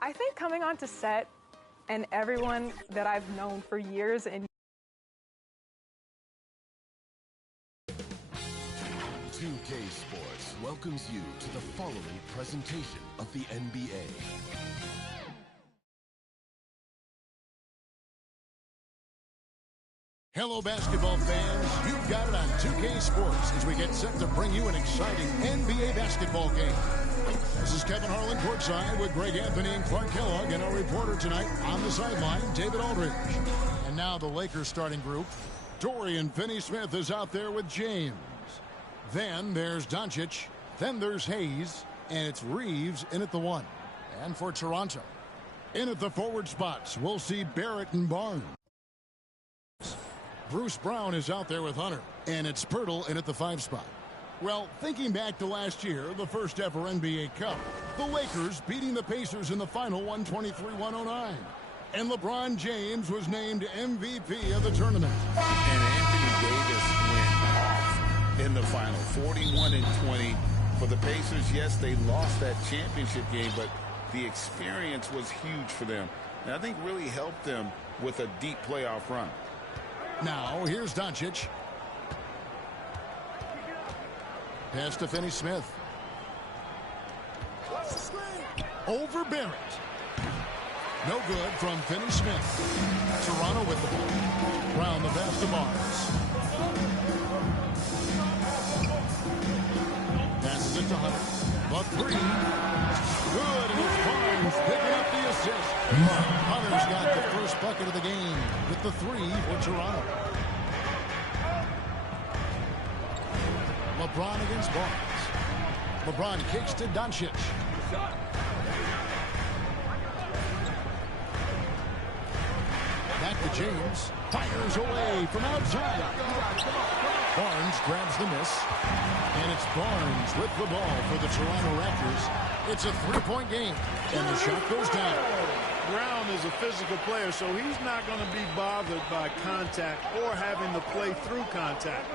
I think coming onto set and everyone that I've known for years and 2K Sports welcomes you to the following presentation of the NBA. Hello, basketball fans. You've got it on 2K Sports as we get set to bring you an exciting NBA basketball game. This is Kevin Harlan courtside with Greg Anthony and Clark Kellogg, and our reporter tonight on the sideline, David Aldridge. And now the Lakers starting group. Dorian Finney-Smith is out there with James. Then there's Doncic. Then there's Hayes. And it's Reeves in at the 1. And for Toronto, in at the forward spots, we'll see Barrett and Barnes. Bruce Brown is out there with Hunter, and it's Pirtle in at the 5 spot. Well, thinking back to last year, the first ever NBA Cup, the Lakers beating the Pacers in the final 123-109. And LeBron James was named MVP of the tournament. And Anthony Davis went off in the final, 41-20 for the Pacers. Yes, they lost that championship game, but the experience was huge for them. And I think really helped them with a deep playoff run. Now, here's Doncic. Pass to Finney-Smith. Over Barrett. No good from Finney-Smith. Toronto with the ball. Brown the pass to Barnes. Passes it to Hunter. The 3. Good, and it's Barnes picking up the assist. Hunter's got the first bucket of the game with the 3 for Toronto. LeBron against Barnes. LeBron kicks to Doncic. Back to James. Fires away from outside. Barnes grabs the miss. And it's Barnes with the ball for the Toronto Raptors. It's a 3-point game. And the shot goes down. Brown is a physical player, so he's not going to be bothered by contact or having to play through contact.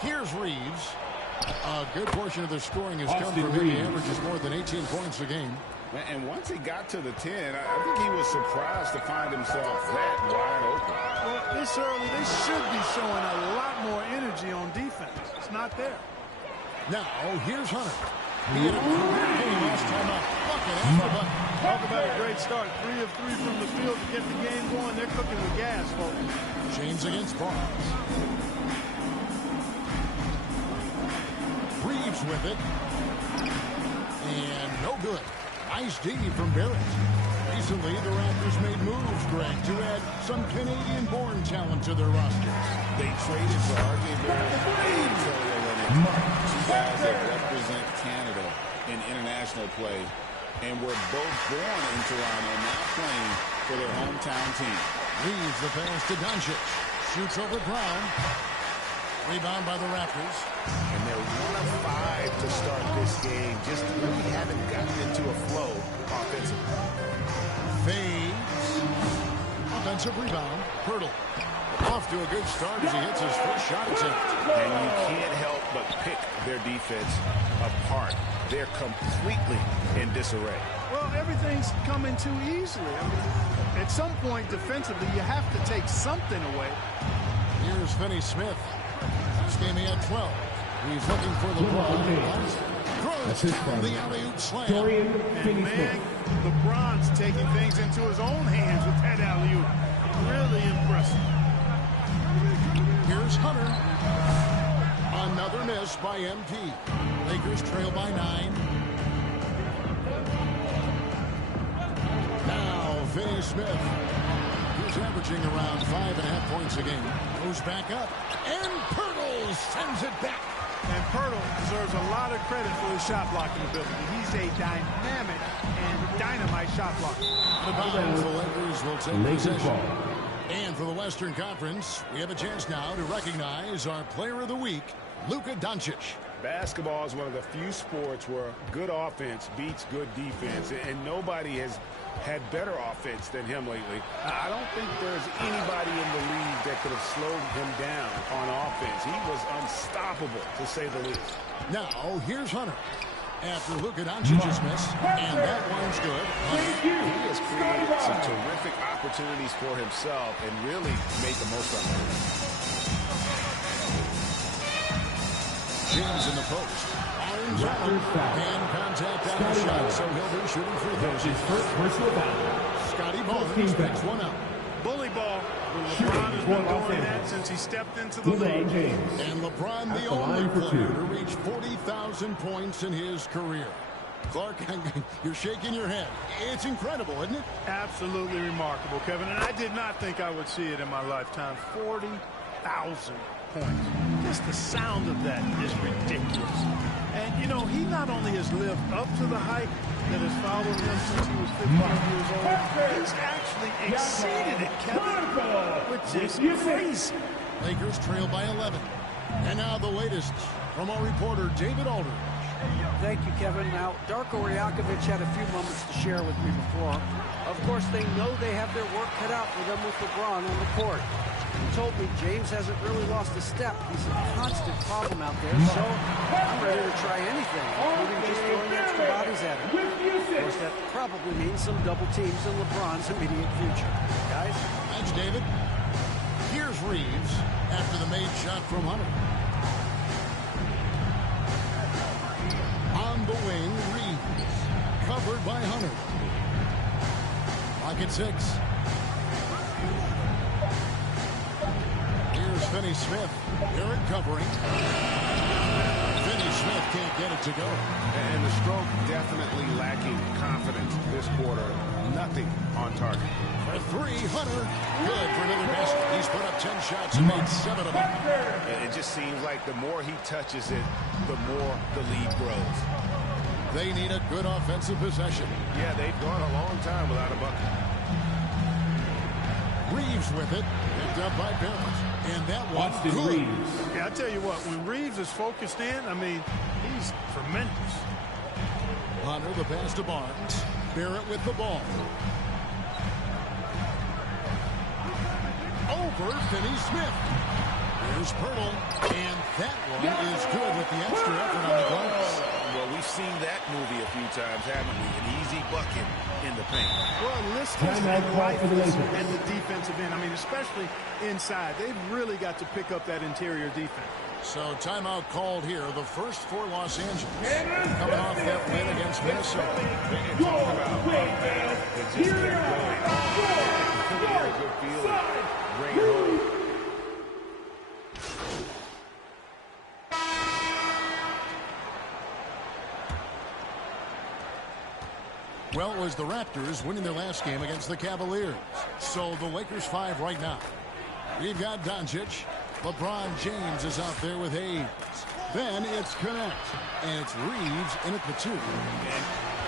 Here's Reeves. A good portion of their scoring has come from him. He averages more than 18 points a game. And once he got to the 10, I think he was surprised to find himself that wide open. Well, this early, they should be showing a lot more energy on defense. It's not there. Now, here's Hunter. He had a career game last time out. Bucket after bucket. Talk about a great start. 3 of 3 from the field to get the game going. They're cooking with gas, folks. James against Barnes. Reeves with it. And no good. Nice D from Barrett. Recently, the Raptors made moves, Greg, to add some Canadian-born talent to their rosters. They traded for R.J. Barrett and Kelly Olynyk, 2 guys that represent Canada in international play, and were both born in Toronto, now playing for their hometown team. Leaves the pass to Doncic. Shoots over Brown. Rebound by the Raptors. And they're 1 of 5 to start this game. Just really haven't gotten into a flow offensively. Fades. Offensive rebound. Pirtle. Off to a good start as he hits his first shot attempt. And you can't help but pick their defense apart. They're completely in disarray. Well, everything's coming too easily. I mean, at some point defensively, you have to take something away. Here's Finney-Smith. This game he had 12. He's looking for the ball. Throws down the alley-oop slam. And man, LeBron's taking things into his own hands with that alley-oop. Really impressive. Here's Hunter. Another miss by MP. Lakers trail by 9. Now Finney-Smith. He's averaging around 5.5 points a game. Goes back up. And Pirtle sends it back. And Pirtle deserves a lot of credit for his shot blocking ability. He's a dynamic and dynamite shot blocker. The Lakers will take possession. And for the Western Conference, we have a chance now to recognize our player of the week, Luka Doncic. Basketball is one of the few sports where good offense beats good defense, and nobody has had better offense than him lately. I don't think there's anybody in the league that could have slowed him down on offense. He was unstoppable, to say the least. Now, here's Hunter. After Luka Doncic's miss, and that one's good. He has created some terrific opportunities for himself and really made the most of them. James in the post. Irons out. Hand contact on the shot, so he'll be shooting free throws. His first personal foul. Scotty Barnes takes one out. Bully ball. LeBron has been doing that since he stepped into the league. And LeBron, the only player to reach 40,000 points in his career. Clark, you're shaking your head. It's incredible, isn't it? Absolutely remarkable, Kevin. And I did not think I would see it in my lifetime. 40,000 points. Just the sound of that is ridiculous. And, you know, he not only has lived up to the hype that has followed him since he was 15 years old, he's actually exceeded it, Kevin, which is crazy. Lakers trail by 11. And now the latest from our reporter, David Aldridge. Thank you, Kevin. Now, Darko Rajakovic had a few moments to share with me before. Of course, they know they have their work cut out for them with LeBron on the court. He told me James hasn't really lost a step. He's a constant problem out there, so I'm ready to try anything, including just throwing extra bodies at him. Of course, that probably means some double teams in LeBron's immediate future. Guys? Thanks, David. Here's Reeves after the made shot from Hunter. On the wing, Reeves. Covered by Hunter. Lock at 6. Here's Finney Smith. Eric covering. Finney Smith can't get it to go. And the stroke definitely lacking confidence this quarter. Nothing on target. For 3, Hunter. Good for another basket. He's put up 10 shots and made 7 of them. And it just seems like the more he touches it, the more the lead grows. They need a good offensive possession. Yeah, they've gone a long time without a bucket. Reeves with it. Picked up by Barrett. And that one's good. Reeves. Yeah, I tell you what, when Reeves is focused in, I mean, he's tremendous. Hunter, the pass to Barnes. Barrett with the ball. Over Finney Smith. Here's Pirtle. And that one is good with the extra effort on the glass. Well, we've seen that movie a few times, haven't we? An easy bucket in the paint. Well, listen to the lifeless and the defensive end. I mean, especially inside. They've really got to pick up that interior defense. So timeout called here. The first for Los Angeles. Coming off that win against Minnesota. And talk about it just kept going. Really a good feeling. Bring it home. Well, it was the Raptors winning their last game against the Cavaliers. So the Lakers 5 right now. We've got Doncic. LeBron James is out there with Hayes. Then it's Connect. And it's Reeves in at the 2. And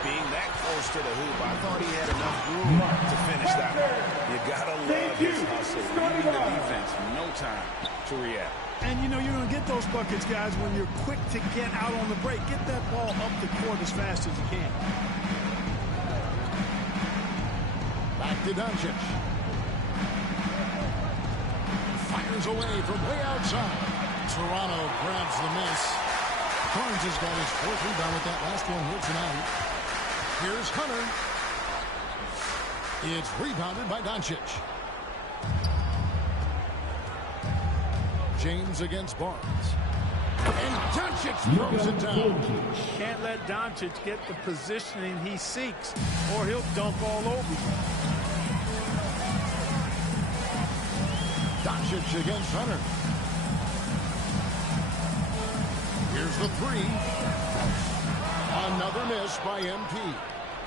being that close to the hoop, I thought he had enough room to finish that one. You gotta love his hustle. Leaving the defense no time to react. And, you know, you're going to get those buckets, guys, when you're quick to get out on the break. Get that ball up the court as fast as you can. Back to Doncic. Fires away from way outside. Toronto grabs the miss. Barnes has got his 4th rebound with that last one here tonight. Here's Hunter. It's rebounded by Doncic. James against Barnes. And Doncic throws it down. Can't let Doncic get the positioning he seeks, or he'll dunk all over you. Doncic against Hunter. Here's the 3. Another miss by MP.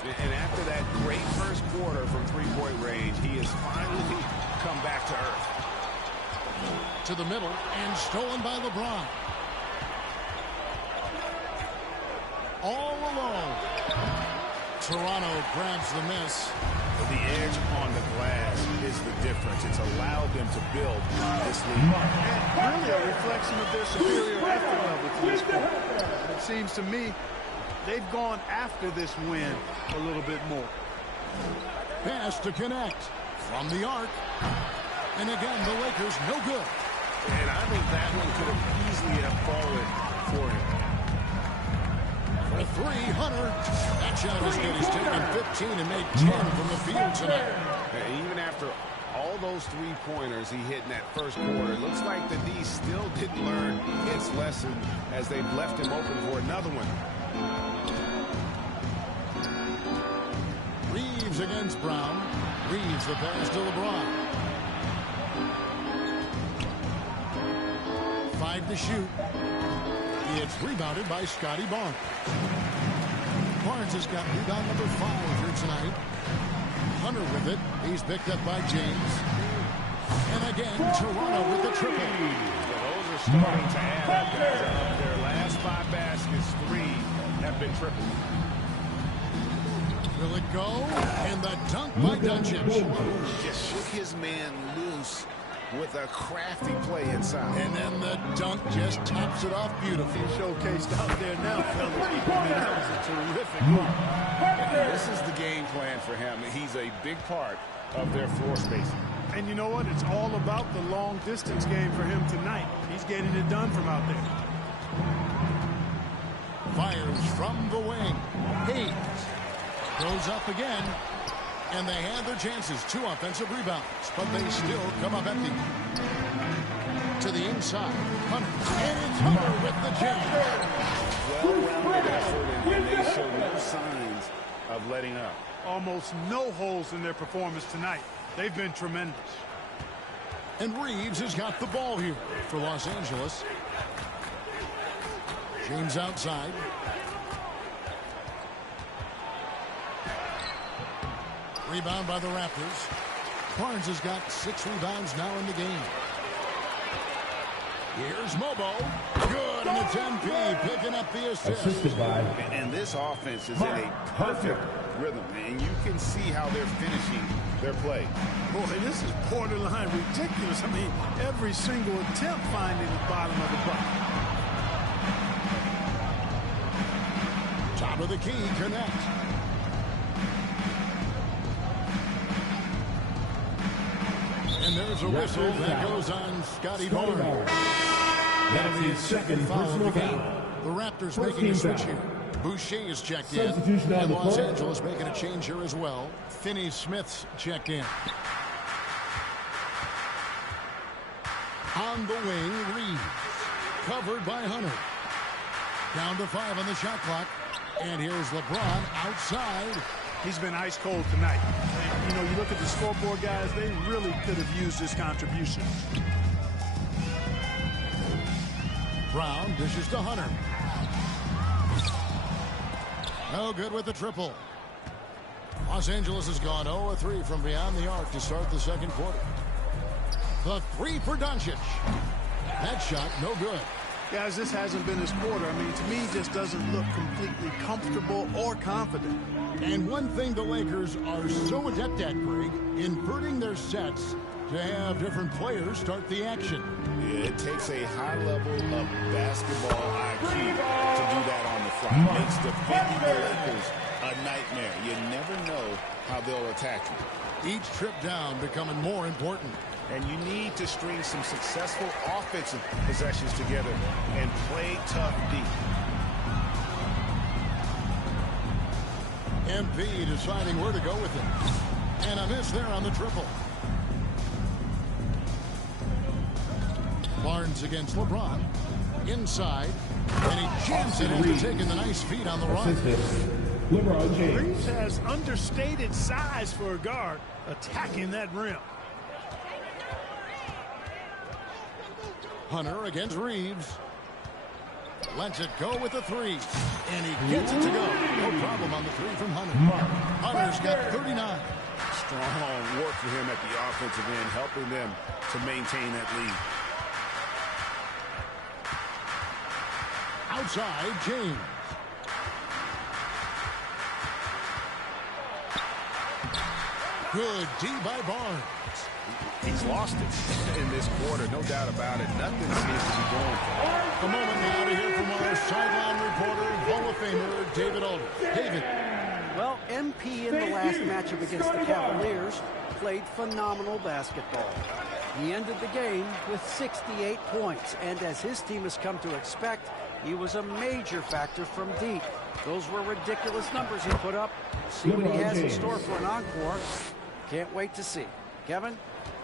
And after that great first quarter from three-point range, he has finally come back to earth. To the middle and stolen by LeBron. All alone. Toronto grabs the miss. The edge on the glass is the difference. It's allowed them to build this lead. And really a reflection of their superior effort level to this point. It seems to me they've gone after this win a little bit more. Pass to Connect from the arc. And again, the Lakers no good. And I think that one could have easily have fallen for him. For 3, Hunter. That shot is good. He's taken 15 and made 10 from the field tonight. And even after all those three-pointers he hit in that first quarter, it looks like the D still didn't learn its lesson as they've left him open for another one. Reeves against Brown. Reeves the pass to LeBron. 5 to shoot. It's rebounded by Scotty Barnes. Barnes has got rebound number 5 here tonight. Hunter with it. He's picked up by James. And again, Toronto with the triple. Those are starting to add up, guys. Their last 5 baskets, 3 have been tripled. Will it go? And the dunk by Doncic. Just shook his man loose with a crafty play inside. And then the dunk just tops it off beautifully. Showcased out there now, fellas. I mean, that was a terrific look. This is the game plan for him. He's a big part of their floor spacing. And you know what? It's all about the long-distance game for him tonight. He's getting it done from out there. Fires from the wing. Hayes goes up again. And they had their chances. 2 offensive rebounds. But they still come up empty. To the inside. Hunter. And it's Hunter with the jam. Well-rounded effort, and they show no signs of letting up. Almost no holes in their performance tonight. They've been tremendous. And Reeves has got the ball here for Los Angeles. James outside. Rebound by the Raptors. Barnes has got 6 rebounds now in the game. Here's Mobo. Good, and it's MP picking up the assist. Assisted by. And this offense is in a perfect rhythm, and you can see how they're finishing their play. Boy, this is borderline ridiculous. I mean, every single attempt finding the bottom of the bucket. Top of the key, connect. And there's a whistle that goes on Scotty Barnes. That's his second personal foul. The Raptors making a switch here. Boucher is checked in. And Los Angeles making a change here as well. Finney-Smith's checked in. On the wing, Reeves. Covered by Hunter. Down to 5 on the shot clock. And here's LeBron outside. He's been ice cold tonight. And, you know, you look at the scoreboard, guys, they really could have used this contribution. Brown dishes to Hunter. No good with the triple. Los Angeles has gone 0-3 from beyond the arc to start the second quarter. The 3 for Doncic. That shot, no good. Guys, this hasn't been his quarter. I mean, to me, he just doesn't look completely comfortable or confident. And one thing the Lakers are so adept at, Greg, inverting their sets to have different players start the action. Yeah, it takes a high level of basketball IQ to do that on the fly. It makes defending the Lakers a nightmare. You never know how they'll attack you. Each trip down becoming more important. And you need to string some successful offensive possessions together and play tough deep. MP deciding where to go with it. And a miss there on the triple. Barnes against LeBron. Inside. And he jams it into taking the nice feed on the run. LeBron James. Reeves has understated size for a guard attacking that rim. Hunter against Reeves. Lets it go with the 3. And he gets it to go. No problem on the 3 from Hunter. Hunter's got 39. Strong work for him at the offensive end, helping them to maintain that lead. Outside, James. Good D by Barnes. He's lost it in this quarter, no doubt about it. Nothing seems to be going for him. A moment now to hear from our sideline reporter, Hall of Famer David Aldridge. David. Well, MP in the last matchup against the Cavaliers played phenomenal basketball. He ended the game with 68 points, and as his team has come to expect, he was a major factor from deep. Those were ridiculous numbers he put up. See what he has in store for an encore. Can't wait to see. Kevin?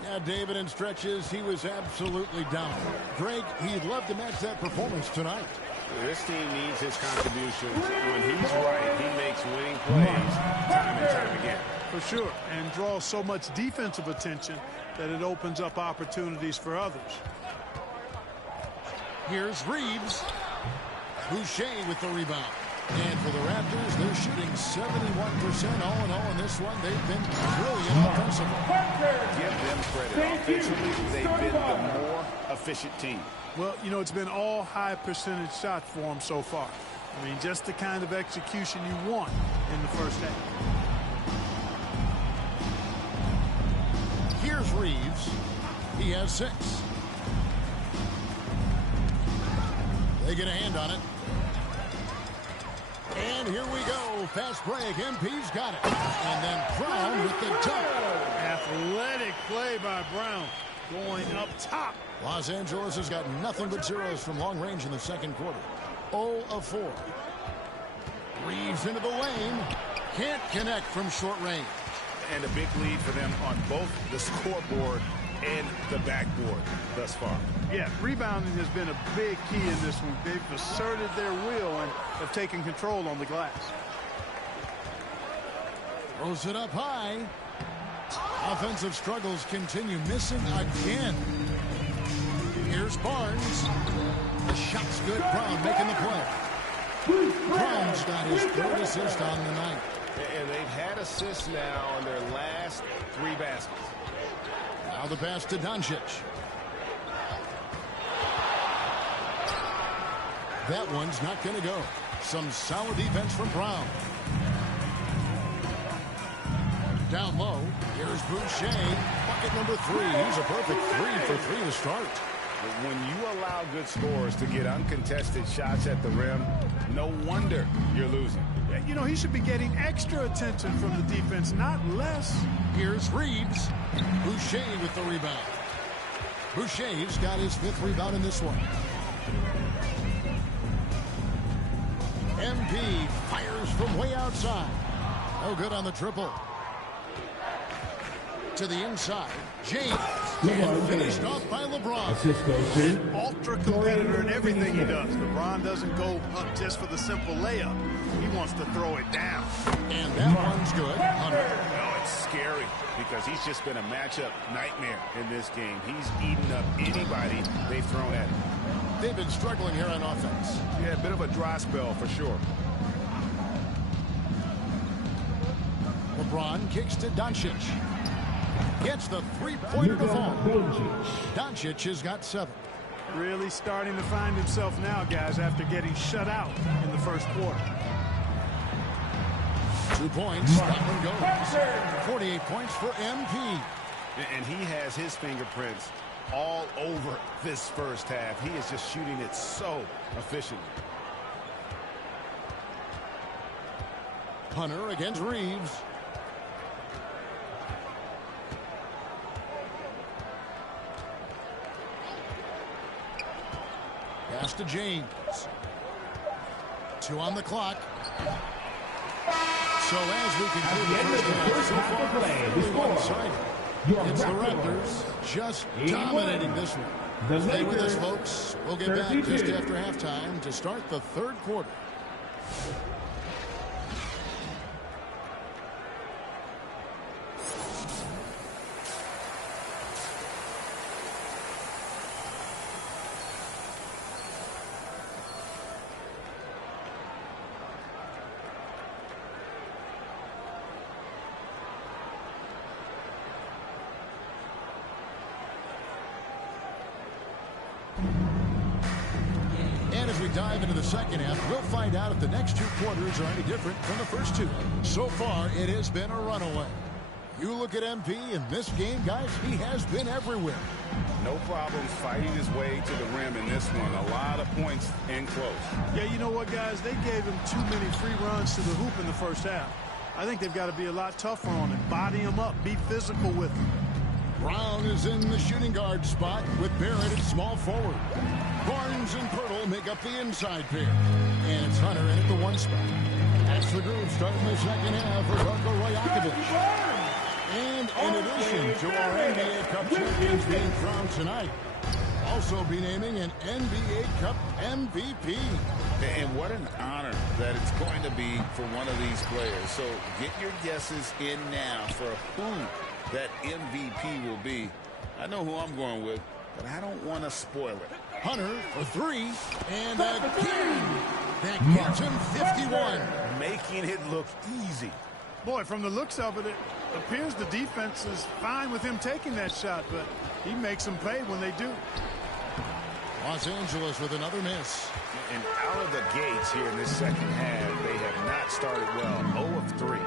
Yeah, David, in stretches, he was absolutely down. Greg, he'd love to match that performance tonight. This team needs his contributions. When he's right, he makes winning plays time and time again. For sure, and draws so much defensive attention that it opens up opportunities for others. Here's Reeves. Boucher with the rebound. And for the Raptors, they're shooting 71% all in all in this one. They've been brilliant offensively. Give them credit. Offensively, they've been the more efficient team. Well, you know, it's been all high percentage shots for them so far. I mean, just the kind of execution you want in the first half. Here's Reeves. He has 6. They get a hand on it. And here we go. Fast break. MP's got it. And then Brown with the dunk. Athletic play by Brown. Going up top. Los Angeles has got nothing but zeros from long range in the second quarter. 0 of 4. Reeves into the lane. Can't connect from short range. And a big lead for them on both the scoreboard and the backboard thus far. Yeah, rebounding has been a big key in this one. They've asserted their will and have taken control on the glass. Throws it up high. Offensive struggles continue, missing again. Here's Barnes. The shot's good. Brown making the play. Brown's got his 3rd assist on the night. And they've had assists now on their last 3 baskets. Now the pass to Doncic. That one's not going to go. Some solid defense from Brown. Down low, here's Boucher. Bucket number 3. He's a perfect 3 for 3 to start. When you allow good scorers to get uncontested shots at the rim, no wonder you're losing. You know, he should be getting extra attention from the defense, not less. Here's Reeves. Boucher with the rebound. Boucher's got his 5th rebound in this one. MP fires from way outside. No good on the triple. To the inside. James. And finished off by LeBron. Ultra competitor in everything he does. LeBron doesn't go up just for the simple layup. He wants to throw it down. And that one's good. Hunter. No, it's scary because he's just been a matchup nightmare in this game. He's eaten up anybody they've thrown at him. They've been struggling here on offense. Yeah, a bit of a dry spell for sure. LeBron kicks to Doncic. Gets the 3-pointer to fall. Doncic has got 7. Really starting to find himself now, guys, after getting shut out in the first quarter. 2 points. That one goes. 48 points for MP. And he has his fingerprints all over this first half. He is just shooting it so efficiently. Hunter against Reeves. Pass to James. 2 on the clock. So as we conclude the first half, so far, one-sided. It's the Raptors just dominating this one. Stay with us, folks. We'll get back just after halftime to start the 3rd quarter. Dive into the second half, we'll find out if the next 2 quarters are any different from the first 2. So far, it has been a runaway. You look at MP in this game, guys, he has been everywhere. No problems fighting his way to the rim in this one. A lot of points in close. Yeah, you know what, guys? They gave him too many free runs to the hoop in the first half. I think they've got to be a lot tougher on him. Body him up. Be physical with him. Brown is in the shooting guard spot with Barrett at small forward. Barnes and Pirtle make up the inside pair. And it's Hunter in at the 1 spot. That's the groove starting the second half for Darko Rajakovic. And in addition to our NBA Cup champions being crowned tonight, also be naming an NBA Cup MVP. And what an honor that it's going to be for one of these players. So get your guesses in now for who that MVP will be. I know who I'm going with, but I don't want to spoil it. Hunter for 3, and again, that gets him 51. Making it look easy. Boy, from the looks of it, it appears the defense is fine with him taking that shot, but he makes them pay when they do. Los Angeles with another miss. And out of the gates here in this second half, they have not started well. 0 of 3.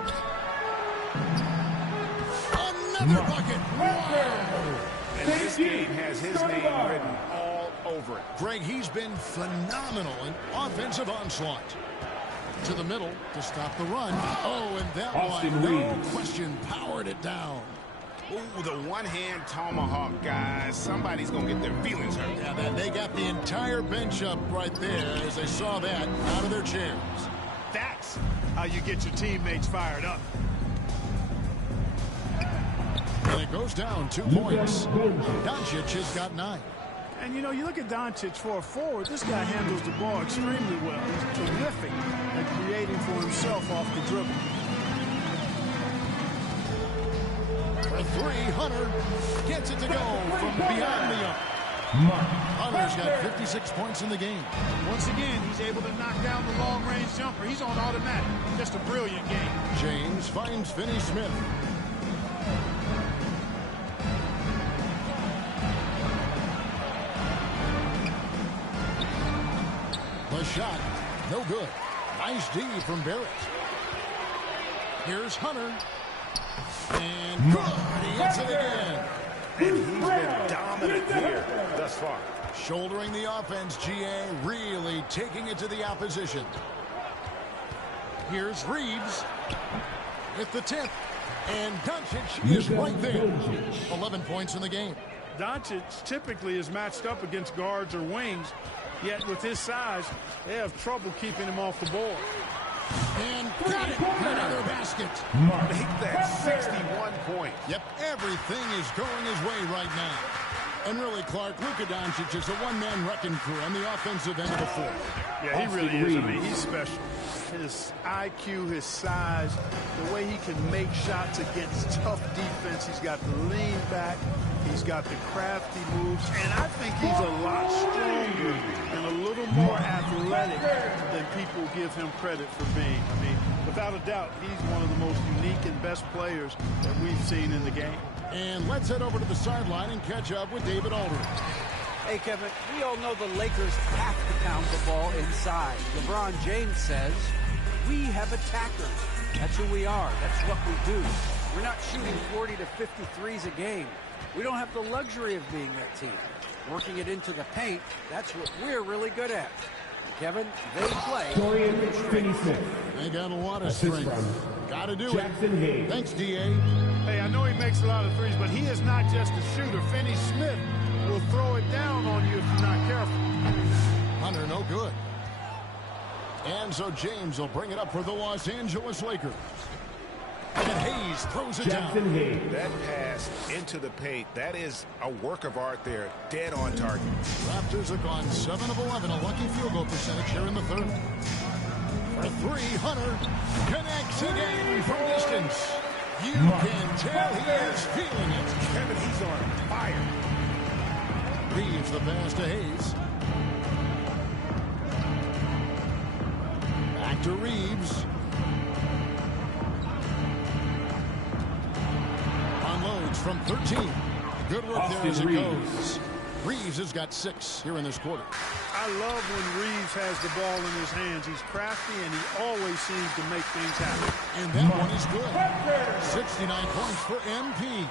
Another bucket. Wow. and this game has his name written all over it. Greg, he's been phenomenal in offensive onslaught. To the middle to stop the run. Oh, and that one, no question, powered it down. Ooh, the one-hand tomahawk, guys. Somebody's going to get their feelings hurt. Yeah, they got the entire bench up right there as they saw that out of their chairs. That's how you get your teammates fired up. And it goes down 2 points. Doncic has got 9. And, you know, you look at Doncic for a forward, this guy handles the ball extremely well. He's terrific at creating for himself off the dribble. For 3, Hunter gets it to go from beyond the arc. Hunter's got 56 points in the game. Once again, he's able to knock down the long-range jumper. He's on automatic. Just a brilliant game. James finds Finney Smith. The shot, no good. Nice D from Barrett. Here's Hunter. And good. He hits it again. And he's been dominant here thus far. Shouldering the offense, GA really taking it to the opposition. Here's Reeves with the tip. And Doncic is right there. 11 points in the game. Doncic typically is matched up against guards or wings, yet with his size, they have trouble keeping him off the board. And got it. Another basket. Make that 61 points. Yep, everything is going his way right now. And really, Clark, Luka Doncic is a one-man wrecking crew on the offensive end of the floor. Yeah, he really is. I mean, he's special. His IQ, his size, the way he can make shots against tough defense. He's got the lean back. He's got the crafty moves. And I think he's a lot stronger and a little more athletic than people give him credit for being. I mean, without a doubt, he's one of the most unique and best players that we've seen in the game. And let's head over to the sideline and catch up with David Aldridge. Hey, Kevin, we all know the Lakers have to pound the ball inside. LeBron James says, we have attackers. That's who we are. That's what we do. We're not shooting 40 to 53s a game. We don't have the luxury of being that team. Working it into the paint, that's what we're really good at. Kevin, they play. They got a lot of strength. Got to do it. Thanks, D.A. Hey, I know he makes a lot of threes, but he is not just a shooter. Finney Smith will throw it down on you if you're not careful. Hunter, no good. And so James will bring it up for the Los Angeles Lakers. And Hayes throws it down. That pass into the paint, that is a work of art there. Dead on target. Raptors have gone 7 of 11, a lucky field goal percentage here in the third. For 3, Hunter connects again from distance. You can tell he is feeling it. Kevin, he's on fire. Reeves the pass to Hayes. Back to Reeves. Unloads from 13. Good work there as it goes. Reeves has got 6 here in this quarter. I love when Reeves has the ball in his hands. He's crafty, and he always seems to make things happen. And that one is good. 69 points for MP.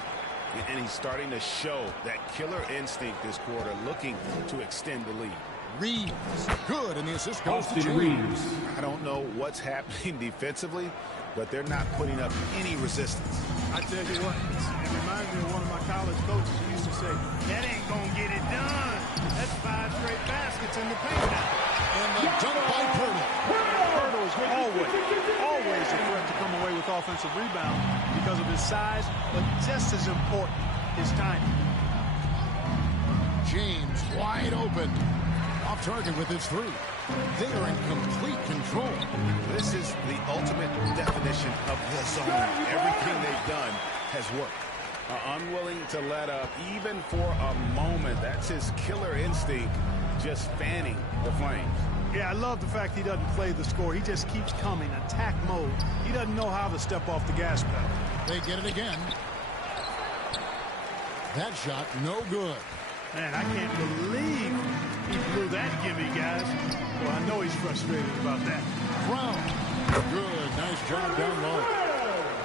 And he's starting to show that killer instinct this quarter, looking to extend the lead. Reeves, good, and the assist goes to James. I don't know what's happening defensively, but they're not putting up any resistance. I tell you what, it reminds me of one of my college coaches who used to say, that ain't gonna get it done. That's 5 straight baskets in the paint now. And the dunk by Purtle. Purtle is always a threat to come away with offensive rebound because of his size, but just as important, his timing. James wide open. Off target with his 3. They are in complete control. This is the ultimate definition of the zone. Everything they've done has worked. Unwilling to let up even for a moment. That's his killer instinct, just fanning the flames. Yeah, I love the fact he doesn't play the score. He just keeps coming, attack mode. He doesn't know how to step off the gas pedal. They get it again. That shot, no good. Man, I can't believe he blew that gimme, guys. Well, I know he's frustrated about that. Brown. Good. Nice job down low.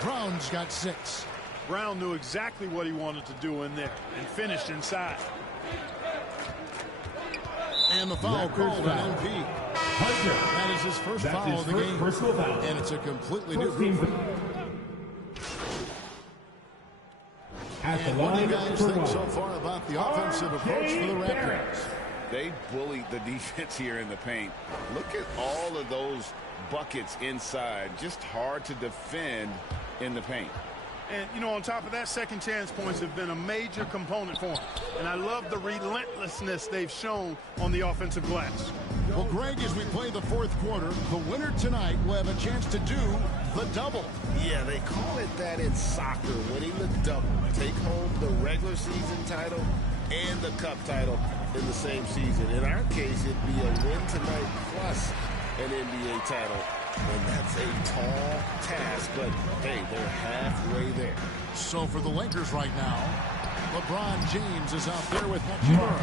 Brown's got 6. Brown knew exactly what he wanted to do in there and finished inside. And the foul called on MP. That is his first foul of the game. And it's a completely new group. And what do you guys think so far about the offensive approach for the Raptors? They bullied the defense here in the paint. Look at all of those buckets inside. Just hard to defend in the paint. And, you know, on top of that, second chance points have been a major component for them. And I love the relentlessness they've shown on the offensive glass. Well, Greg, as we play the fourth quarter, the winner tonight will have a chance to do the double. Yeah, they call it that in soccer, winning the double. Take home the regular season title and the cup title in the same season. In our case, it'd be a win tonight plus an NBA title. And that's a tall task, but hey, they're halfway there. So for the Lakers right now, LeBron James is out there with Hachimura.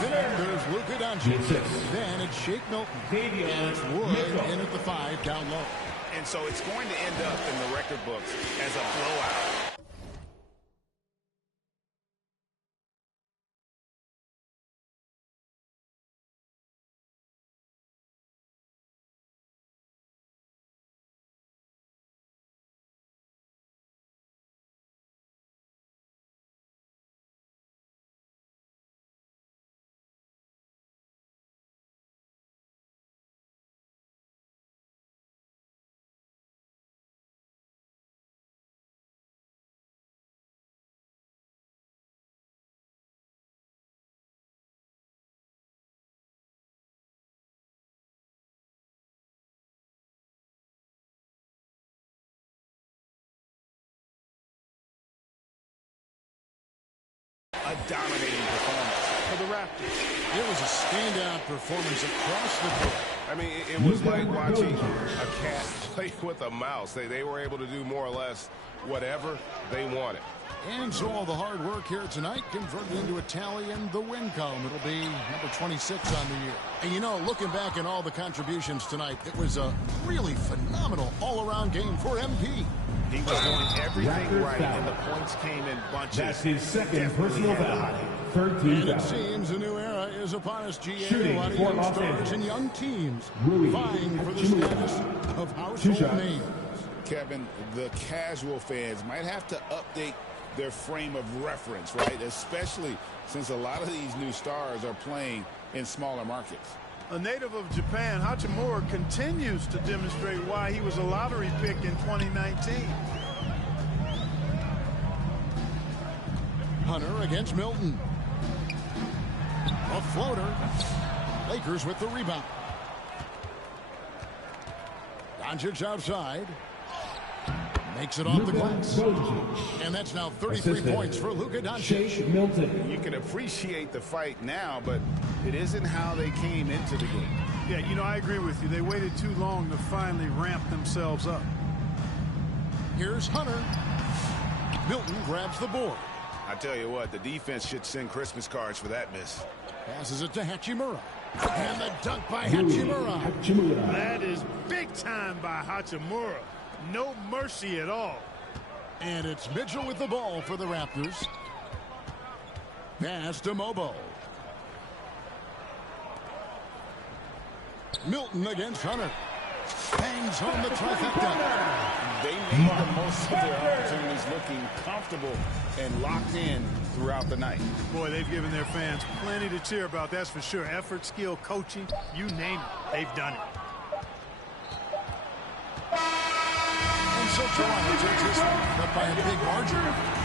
Then there's Luka Doncic. Then it's Shake Milton. And it's Wood in at the 5 down low. And so it's going to end up in the record books as a blowout. A dominating performance for the Raptors. It was a standout performance across the board. I mean, it was like watching a cat play with a mouse. They were able to do more or less whatever they wanted. And so all the hard work here tonight converted into a tally in the win column. It'll be number 26 on the year. And you know, looking back at all the contributions tonight, it was a really phenomenal all-around game for MP. He was doing everything right, and the points came in bunches. That's his second personal foul. 13 And it seems a new era is upon us, GA. A lot of young stars and young teams vying for the status of household names. Kevin, the casual fans might have to update their frame of reference, right? Especially since a lot of these new stars are playing in smaller markets. A native of Japan, Hachimura continues to demonstrate why he was a lottery pick in 2019. Hunter against Milton. A floater. Lakers with the rebound. Doncic outside. Makes it off the glass. And that's now 33 points for Luka Doncic. You can appreciate the fight now, but it isn't how they came into the game. Yeah, you know, I agree with you. They waited too long to finally ramp themselves up. Here's Hunter. Milton grabs the board. I tell you what, the defense should send Christmas cards for that miss. Passes it to Hachimura. And the dunk by Hachimura. That is big time by Hachimura. No mercy at all. And it's Mitchell with the ball for the Raptors. Pass to Mobo. Milton against Hunter. Bangs home the trifecta. They made the most of their opportunities, looking comfortable and locked in throughout the night. Boy, they've given their fans plenty to cheer about, that's for sure. Effort, skill, coaching, you name it, they've done it. So Toronto takes this one, but by a big margin.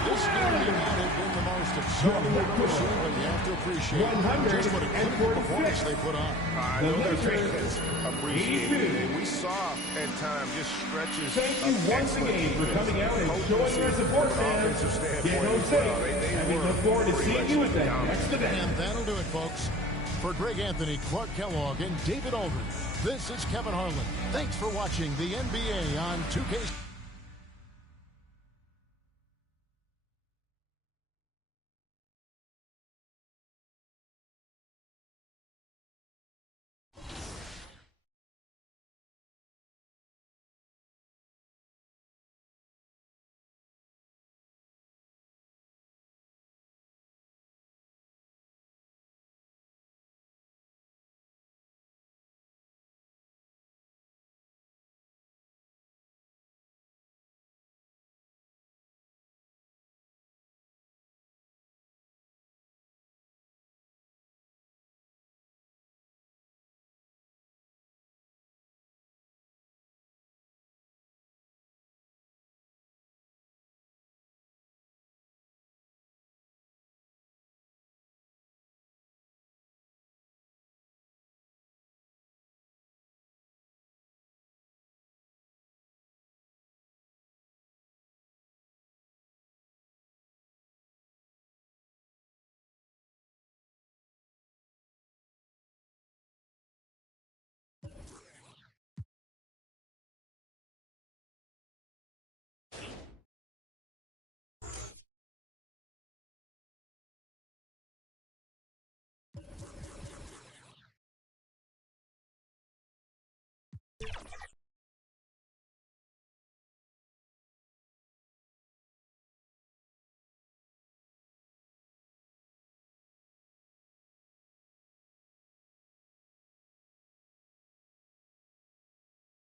This game may not have been the most exciting we've ever seen, but you have to appreciate just what a critical performance they put on. I know their fans appreciate it, and we saw at times just stretches Thank you once again for coming out and showing your support, fans. Get home safe, and we look forward to seeing you at the next event. And that'll do it, folks. For Greg Anthony, Clark Kellogg, and David Aldridge, this is Kevin Harlan. Thanks for watching the NBA on 2K.